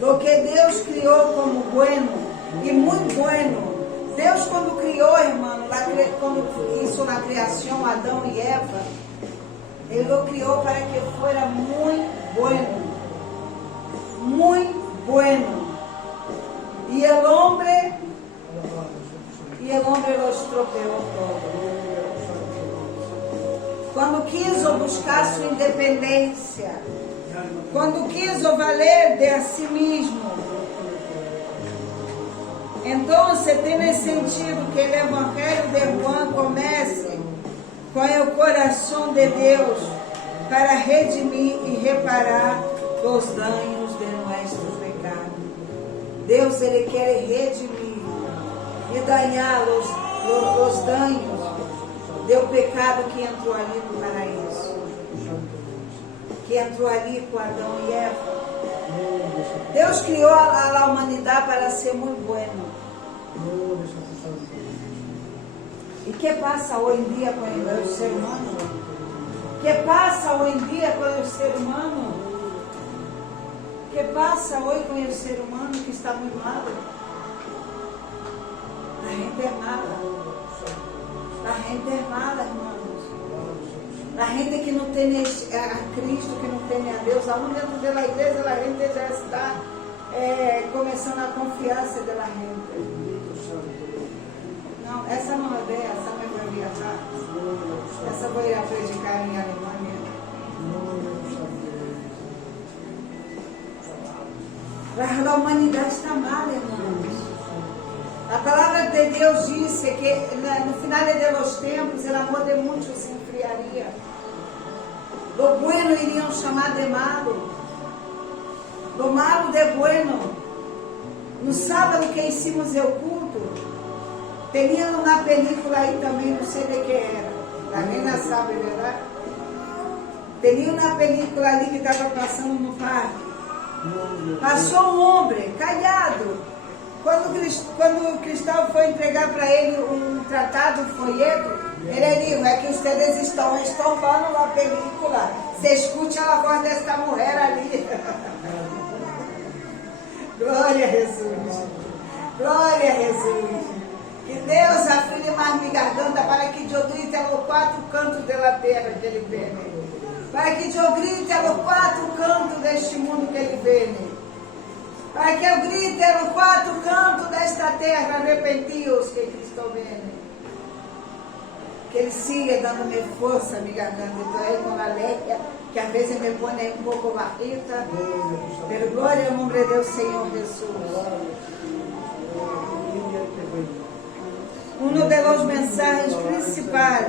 Lo que Deus criou como bueno e muito bueno. Deus, quando criou, irmão, quando hizo na criação Adão e Eva, Ele o criou para que fuera muito bueno. Muito bueno. E o homem lo estropeou todo. Quando quis buscar sua independência, quando quis valer de a si mesmo, então tem sentido que o Evangelho de Juan comece com o coração de Deus para redimir e reparar os danos de nossos pecados. Deus, Ele quer redimir e danhar os danos do pecado que entrou ali no paraíso, que entrou ali com Adão e Eva. Deus criou a humanidade para ser muito bueno. E que passa hoje em dia com o ser humano? Que passa hoje em dia com o ser humano? Que passa hoje com o ser humano que está muito mal? A gente é mala. A gente é mala, irmãos. A gente que não tem a Cristo, que não tem a Deus, aún dentro da igreja, a gente já está começando a confiança da gente. Não, essa não é ideia, essa não vai viajar. Essa vai ir a predicar em Alemanha. A humanidade está mal, irmãos. A palavra de Deus disse que no final dos tempos o amor de muitos se enfriaria. Lo bueno iriam chamar de malo. Lo malo de bueno. No sábado que hicimos o culto, tinha uma película aí também, não sei de que era. A Reina sabe, verdade? Tinha uma película ali que estava passando no parque. Passou um homem, callado. Quando o Cristóvão foi entregar para ele um tratado, um folheto, ele disse, é que vocês estão estombando a película. Você escute a voz desta mulher ali. Glória a Jesus. Glória a Jesus. Que Deus aflige mais minha garganta para que eu grite aos quatro cantos da terra que ele vem. Para que eu grite aos quatro cantos deste mundo que ele vem. Para que eu grite nos quatro cantos desta terra, arrepentidos que Cristo vem. Que Ele siga dando-me força, minha garganta. Estou aí com a alergia, que às vezes me põe aí um pouco barrita. Pero glória ao nome de Deus, Senhor Jesus. Uma das mensagens principais.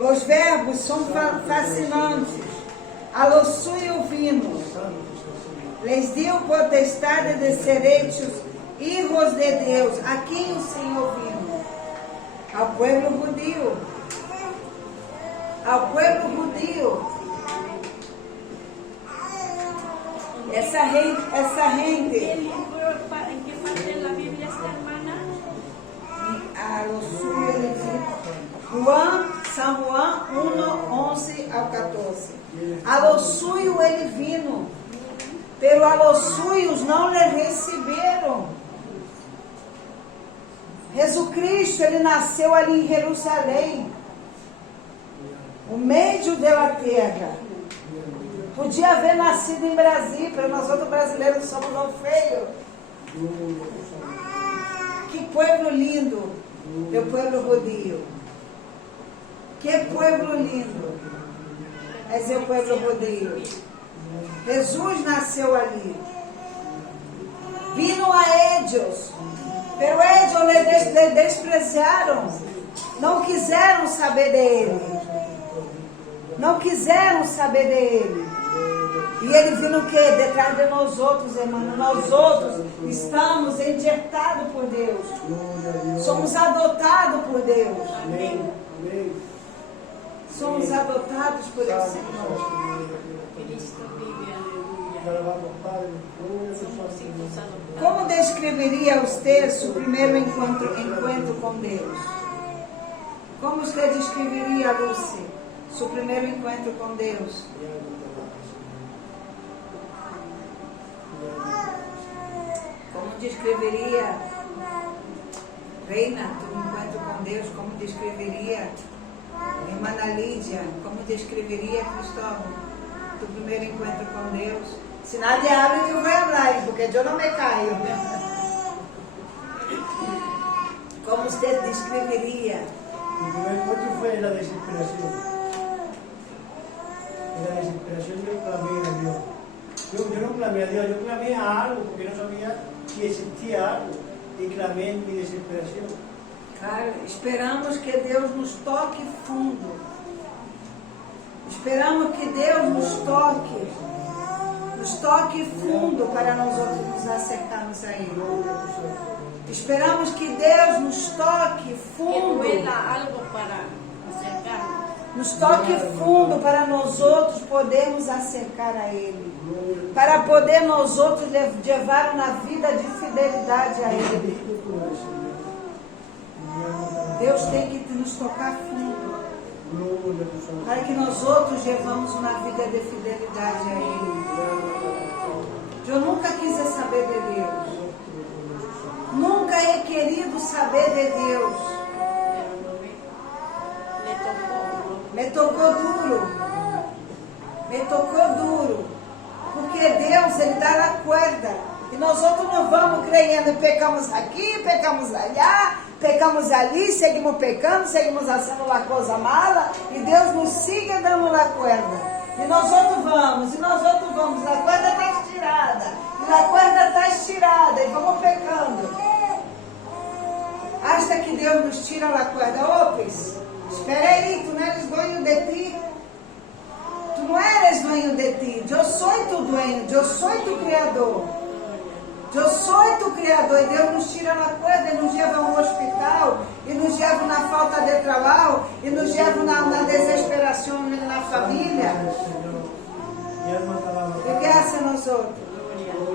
Os verbos são fascinantes. A lo suyo vimos. Les deu potestade de ser hechos hijos de Deus. A quem o Senhor vino? Ao povo judío. Ao povo judío. Essa gente. ¿En qué parte de la Biblia está, hermana? A lo suyo ele vino. São Juan 1, 11 ao 14. A lo suyo ele vino. Pero a los suyos não lhe receberam. Jesus Cristo, ele nasceu ali em Jerusalém, no meio da terra. Podia haver nascido em Brasília, para nós outros brasileiros somos não feios. Que povo lindo, meu povo judeu. Que povo lindo. Esse é o povo judeu. Jesus nasceu ali. Vino a ellos, pero ellos le despreciaram. Não quiseram saber dele. Não quiseram saber dele. E ele vindo o quê? Detrás de nós outros, irmãos. Nós outros estamos injetados por Deus. Somos adotados por Deus. Amém. Somos adotados por esse Senhor. Cristo vive, aleluia. Somos hijos adotados. Como descreveria você o primeiro encontro com Deus? Como você descreveria, Lúcia, seu primeiro encontro com Deus? Como descreveria, Reina, tu encontro com Deus? Como descreveria, irmã Lídia? Como descreveria, Cristóvão, tu primeiro encontro com Deus? Se nadie habla, eu vou falar, porque eu não me caio. Como você descreveria? Mi primer encuentro fue la desesperación. En la desesperación yo clamé a Dios. Yo no clamé a Dios, yo clamé a algo porque no sabía que existía algo. Y clamé en mi desesperación. Cara, esperamos que Deus nos toque fundo. Esperamos que Deus nos toque fundo para nós outros nos acercarmos a Ele. Esperamos que Deus nos toque Que fundo. duela algo para acercarnos. Nos toque fundo para nós outros podermos acercar a Ele. Para poder nós outros levar uma vida de fidelidade a Ele. Deus tem que nos tocar fundo. Para que nós outros levamos uma vida de fidelidade a Ele. Eu nunca quis saber de Deus. Nunca he querido saber de Deus. Me tocou duro. Me tocou duro. Porque Deus, Ele dá a cuerda. E nós outros não vamos crendo. Pecamos aqui, pecamos allá, pecamos ali, seguimos pecando, seguimos fazendo uma coisa mala. E Deus nos sigue dando a cuerda. E nós outros vamos, a cuerda está estirada, e a cuerda está estirada, e vamos pecando. Hasta que Deus nos tira a cuerda. Opes, espera aí, tu não eres dueño de ti. Tu não eres dueño de ti, eu sou tu dueño, eu sou tu criador. Eu sou tu criador, e Deus nos tira a cuerda e nos leva a um hospital, e nos leva na falta de trabalho, e nos leva na desesperação na família. E que hace nosotros?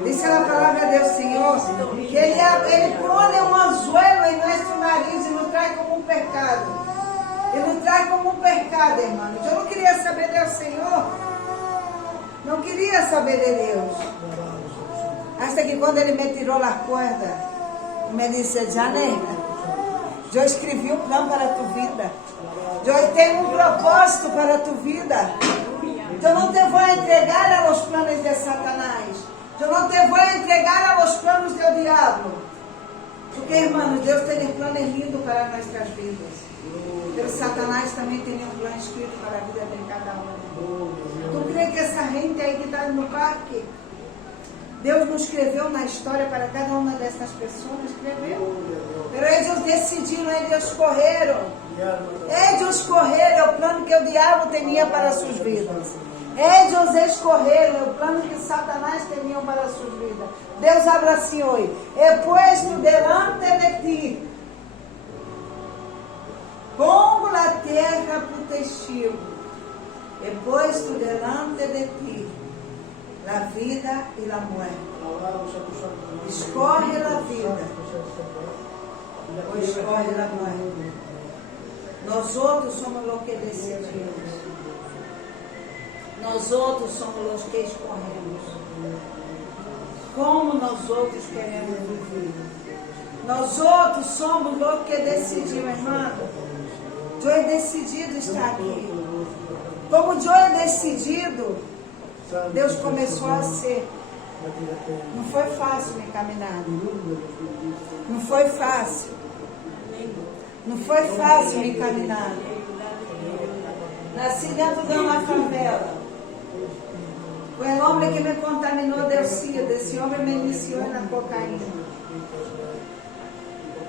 Dice a palavra del Senhor que Ele põe um anzuelo em nosso nariz e nos traz como um pecado. Ele nos traz como um pecado, irmãos. Eu não queria saber do Senhor. Não queria saber de Deus. Hasta que quando Ele me tirou a corda, me disse, Janet, eu escrevi um plano para a tua vida. Eu tenho um propósito para a tua vida. Eu não te vou entregar aos planos de Satanás. Eu não te vou entregar aos planos do diabo. Porque, irmãos, Deus tem planos lindos para nossas vidas. Mas Satanás também tem um plano escrito para a vida de cada um. Tu crê que essa gente aí que está no parque, Deus nos escreveu na história para cada uma dessas pessoas? Escreveu. Mas eles decidiram, eles escorreram. Eles escorreram o plano que o diabo tinha para suas vidas. Eles escorreram o plano que Satanás tinha para suas vidas. Deus habla assim hoje. He puesto delante de ti, pongo a terra por testigo. He puesto delante de ti a vida e a morte. Escorre a vida ou escorre a morte. Nós outros somos os que decidimos. Nós outros somos os que escorremos. Como nós outros queremos viver. Nós outros somos os que decidimos, irmão. Eu he decidido estar aqui. Como eu he decidido, Deus começou a ser. Não foi fácil me caminhar. Não foi fácil. Não foi fácil me caminhar. Nasci dentro de uma favela. Foi o homem que me contaminou del SIDA. Esse homem me iniciou na cocaína.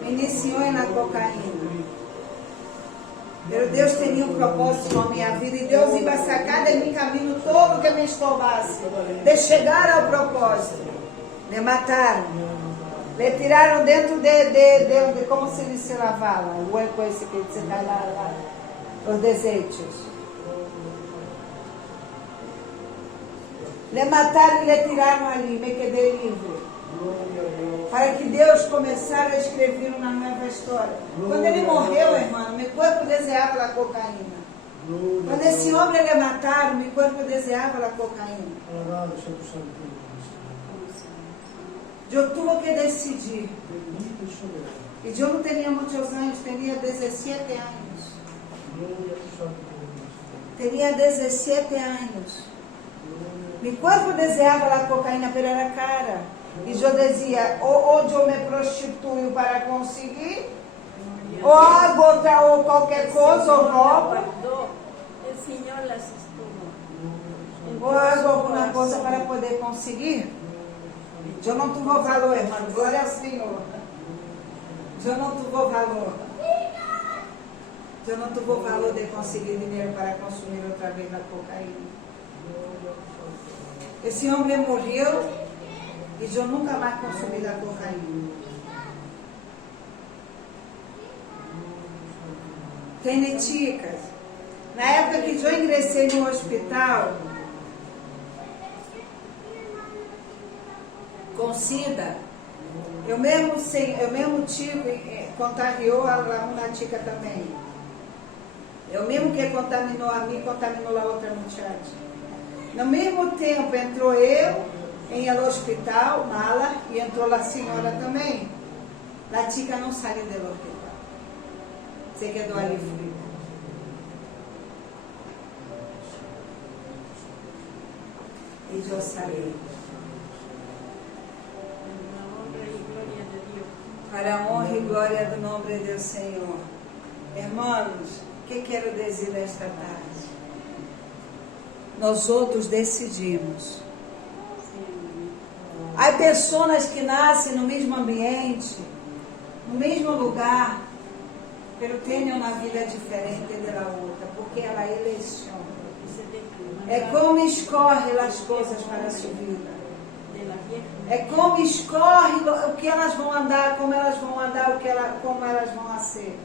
Me iniciou na cocaína. Pero Deus tinha um propósito com a minha vida e Deus ia sacar de mim caminho todo que me estorbasse, de chegar ao propósito. Me mataram, me tiraram dentro de como se lavava, o hueco esse que se cai lá, os desechos. Me mataram e me tiraram ali, me quedei livre. Para que Deus começasse a escrever uma nova história. Quando ele morreu, irmão, meu corpo desejava a cocaína. Quando esse homem ele mataram, meu corpo desejava a cocaína. Eu tive que decidir. E eu não tinha muitos anos, tinha 17 anos. Tinha 17 anos. Meu corpo desejava a cocaína, mas era cara. E eu dizia, ou eu me prostituo para conseguir, ou hago outra, ou qualquer coisa, ou roubo, ou hago alguma coisa para poder conseguir. Eu não tive valor, irmão, glória ao Senhor. Eu não tive valor. Eu não tive valor de conseguir dinheiro para consumir outra vez a cocaína. Esse homem morreu e eu nunca mais consumi a cocaína. Tem neticas. Na época que eu ingressei no hospital com SIDA, eu mesmo tive, contagiou uma tica também. Eu mesmo que contaminou a mim, contaminou a outra muchacha. No mesmo tempo entrou eu em el hospital, mala, e entrou a senhora também. A tica não saiu do hospital. Se quedou ali frio. E eu saí. Para a honra e glória do nome de Deus, Senhor. Irmãos, o que quero dizer nesta tarde? Nós outros decidimos. Há pessoas que nascem no mesmo ambiente, no mesmo lugar, mas têm uma vida diferente da outra, porque ela eleciona. É como escorre as coisas para a sua vida. É como escorre o que elas vão andar, como elas vão andar, como elas vão ser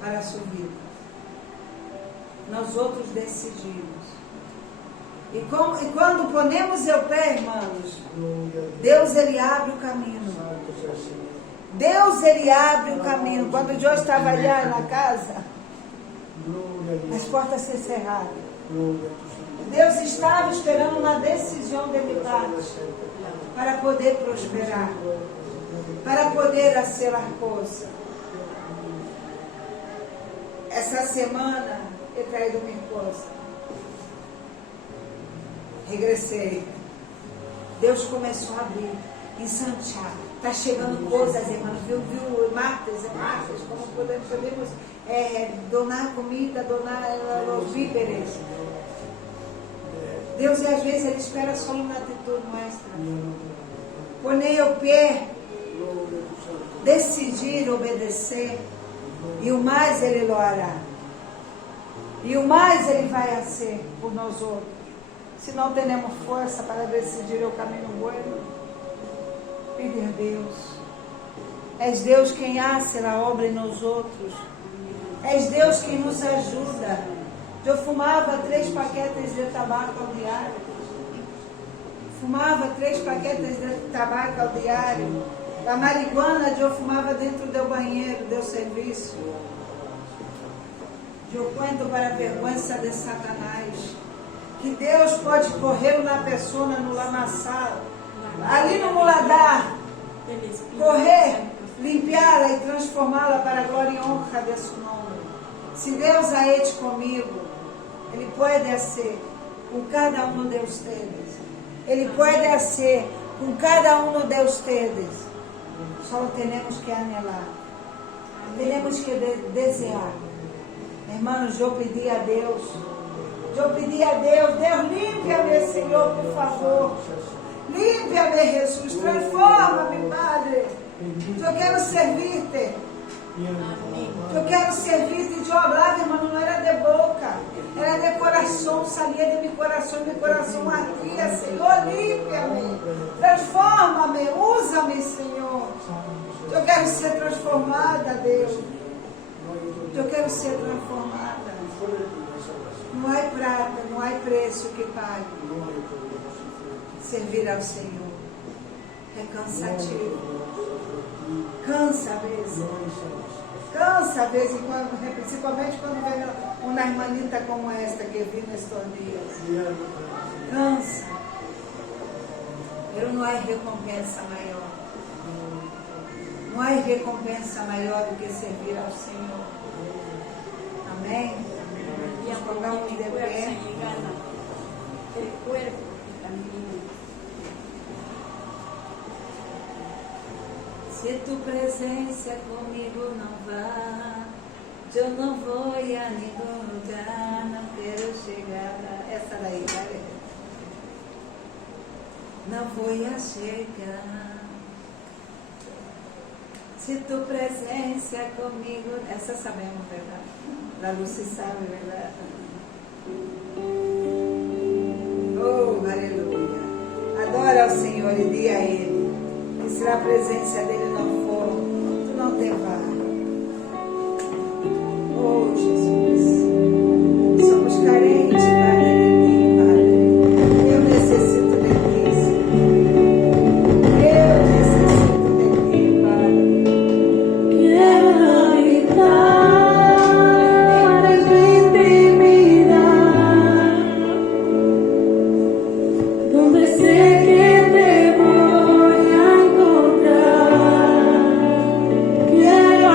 para a sua vida. Nós outros decidimos. E quando ponemos o pé, irmãos, Deus ele abre o caminho. Deus ele abre o caminho. Quando eu estava ali na casa, as portas se cerraram. Deus estava esperando uma decisão de minha parte para poder prosperar, para poder fazer a coisa. Essa semana eu traído minha esposa. Regressei. Deus começou a abrir em Santiago. Está chegando coisas, irmãos. Viu martes, como podemos donar comida, donar os víveres. Deus, às vezes, Ele espera só uma atitude nossa. Poner o pé, decidir obedecer, e o mais Ele lo hará. E o mais Ele vai fazer por nós outros. Se não temos força para decidir o caminho bueno, pedir a Deus. És Deus quem hace a obra em nós outros. És Deus quem nos ajuda. Eu fumava 3 paquetes de tabaco ao diário. Fumava 3 paquetes de tabaco ao diário. A marihuana eu fumava dentro do banheiro, do serviço. Eu conto para a vergonha de Satanás. Que Deus pode correr na pessoa, no lamaçal, ali no muladar, correr, limpiá-la e transformá-la para a glória e honra de seu nome. Se Deus é Ele comigo, Ele pode ser com cada um de vocês. Ele pode ser com cada um de vocês. Só temos que anelar. Temos que desejar. Irmãos, eu pedi a Deus. Deus, limpa-me, Senhor, por favor. Limpa-me, Jesus. Transforma-me, Padre. Eu quero servir-te. Eu quero servir de orar, irmão, não era de boca, era de coração, saía de meu coração ardia, Senhor, limpa-me, transforma-me, usa-me, Senhor. Eu quero ser transformada, Deus. Eu quero ser transformada. Não há prata, não há preço que pague servir ao Senhor. É cansativo. Cansa às vezes. Cansa às vezes, principalmente quando vem uma irmanita como esta que vi nestes dias. Cansa. Mas não há recompensa maior. Não há recompensa maior do que servir ao Senhor. Amém? Y Nos pongamos de fuerza pé. y gana el cuerpo que camina. Se tu presença comigo não vá, eu não vou a nenhum lugar, não quero chegar. Essa daí, vai. Não vou a chegar. Se tu presença comigo, essa sabemos, verdade? A Lúcia sabe, verdade? Oh, aleluia. Adora ao Senhor e diga a Ele. E se a presença dele não for, tu não te vai. Oh, Jesus. Somos carentes, Padre, de ti, Padre. Eu necessito de ti, Senhor. Eu necessito de ti, Padre. Quiero habitar en tu intimidad, donde sé que te voy a encontrar. Quiero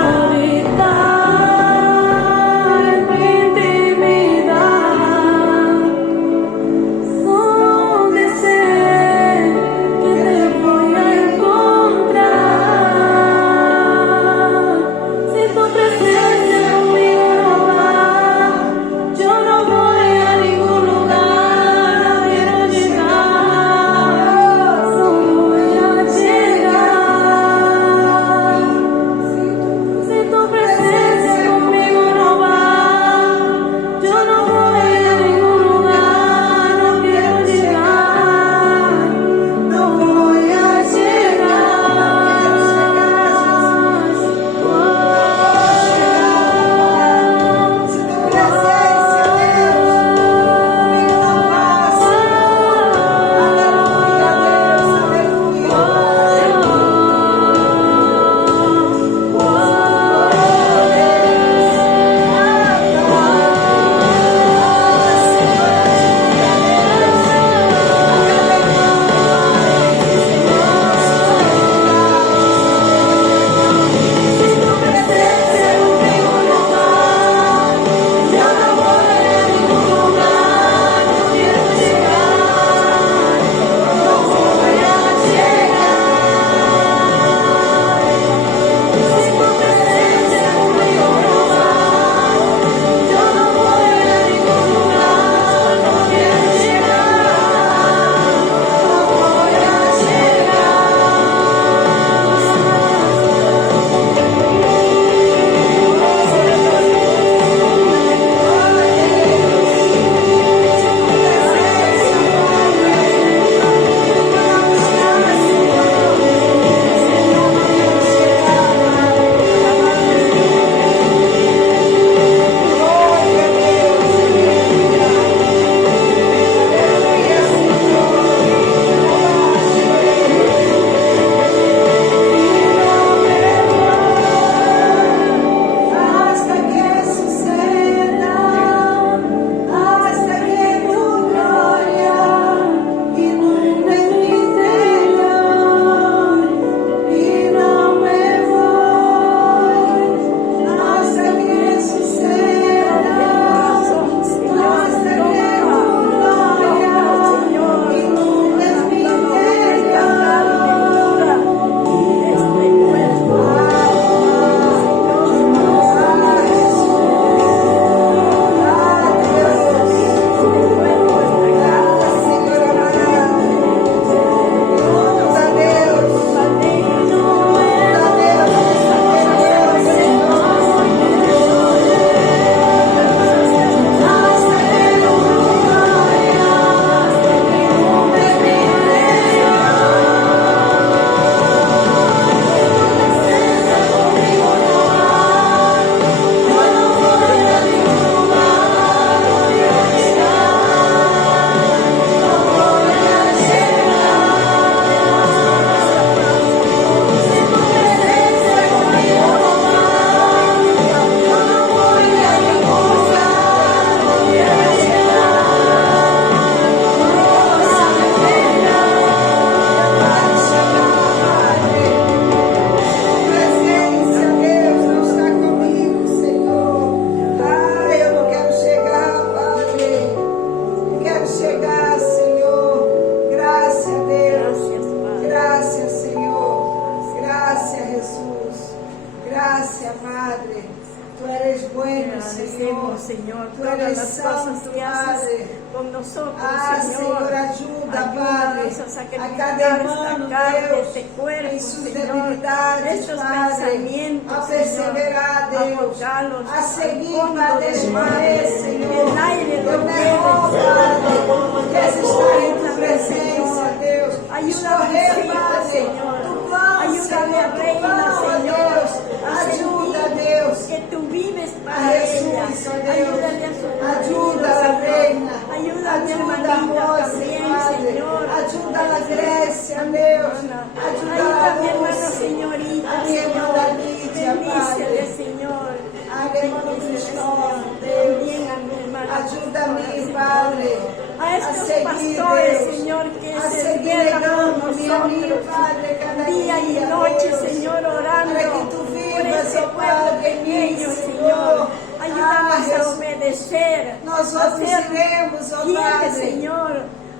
Señor, Tú todas eres las cosas santo, que haces Padre. con nosotros, Señor, Señor. ayuda, Padre, Ayúdanos a a sacrificar cada esta hermano, carne, Deus, este cuerpo, en sus Señor, debilidades, estos Padre, pensamientos, a perseverar, Señor, Deus, a botarlos a seguir, al fondo Padre, del mar, escorrer, Señor, que el aire lo lo mejor, lleve, Padre, que es estar en tu Ayúdame, presencia, Señor. Deus, Ayuda a mis escorrer, hijos, Padre, Señor. tu plan, Ayuda a mi Señor, tu reina, plan, Señor, Deus, a ayuda, sentir Deus, que tú vives a para ella. Jesús, oh Deus, Ayúdale a su ayuda a la Señor. reina, Ayuda a mi ayuda a hermanita José, también, Padre, Señor. ayuda a la iglesia, Deus, ayuda Ayuda a a mi hermana Dulce, señorita, a mi hermana Señor. Lidia, Bendícele, Padre, Señor. al hermano Bendícele, Cristóbal, Señor. Deus, También a mi hermana ayuda a mí, Señor. Padre, A estos seguir, pastores, Deus, Señor, que a se seguir esmeran negando, por mi amigo, nosotros, Padre, cada día y día, noche, Deus, Señor, orando para que tú por vivas, este oh pueblo Padre, pequeño, Señor. Señor. Ayúdanos a Jesús, obedecer, nosotros a ser iremos, oh fieles, Padre, Señor.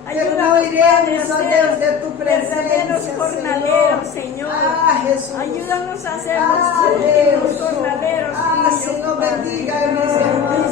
pero Ayúdanos, no Padre, iremos, a oh ser Deus, de tu verdaderos presencia, jornaleros, Señor. Jesús. Ayúdanos a ser los Deus. últimos jornaleros tuyos, Senhor, Padre. bendiga a mis hermanos,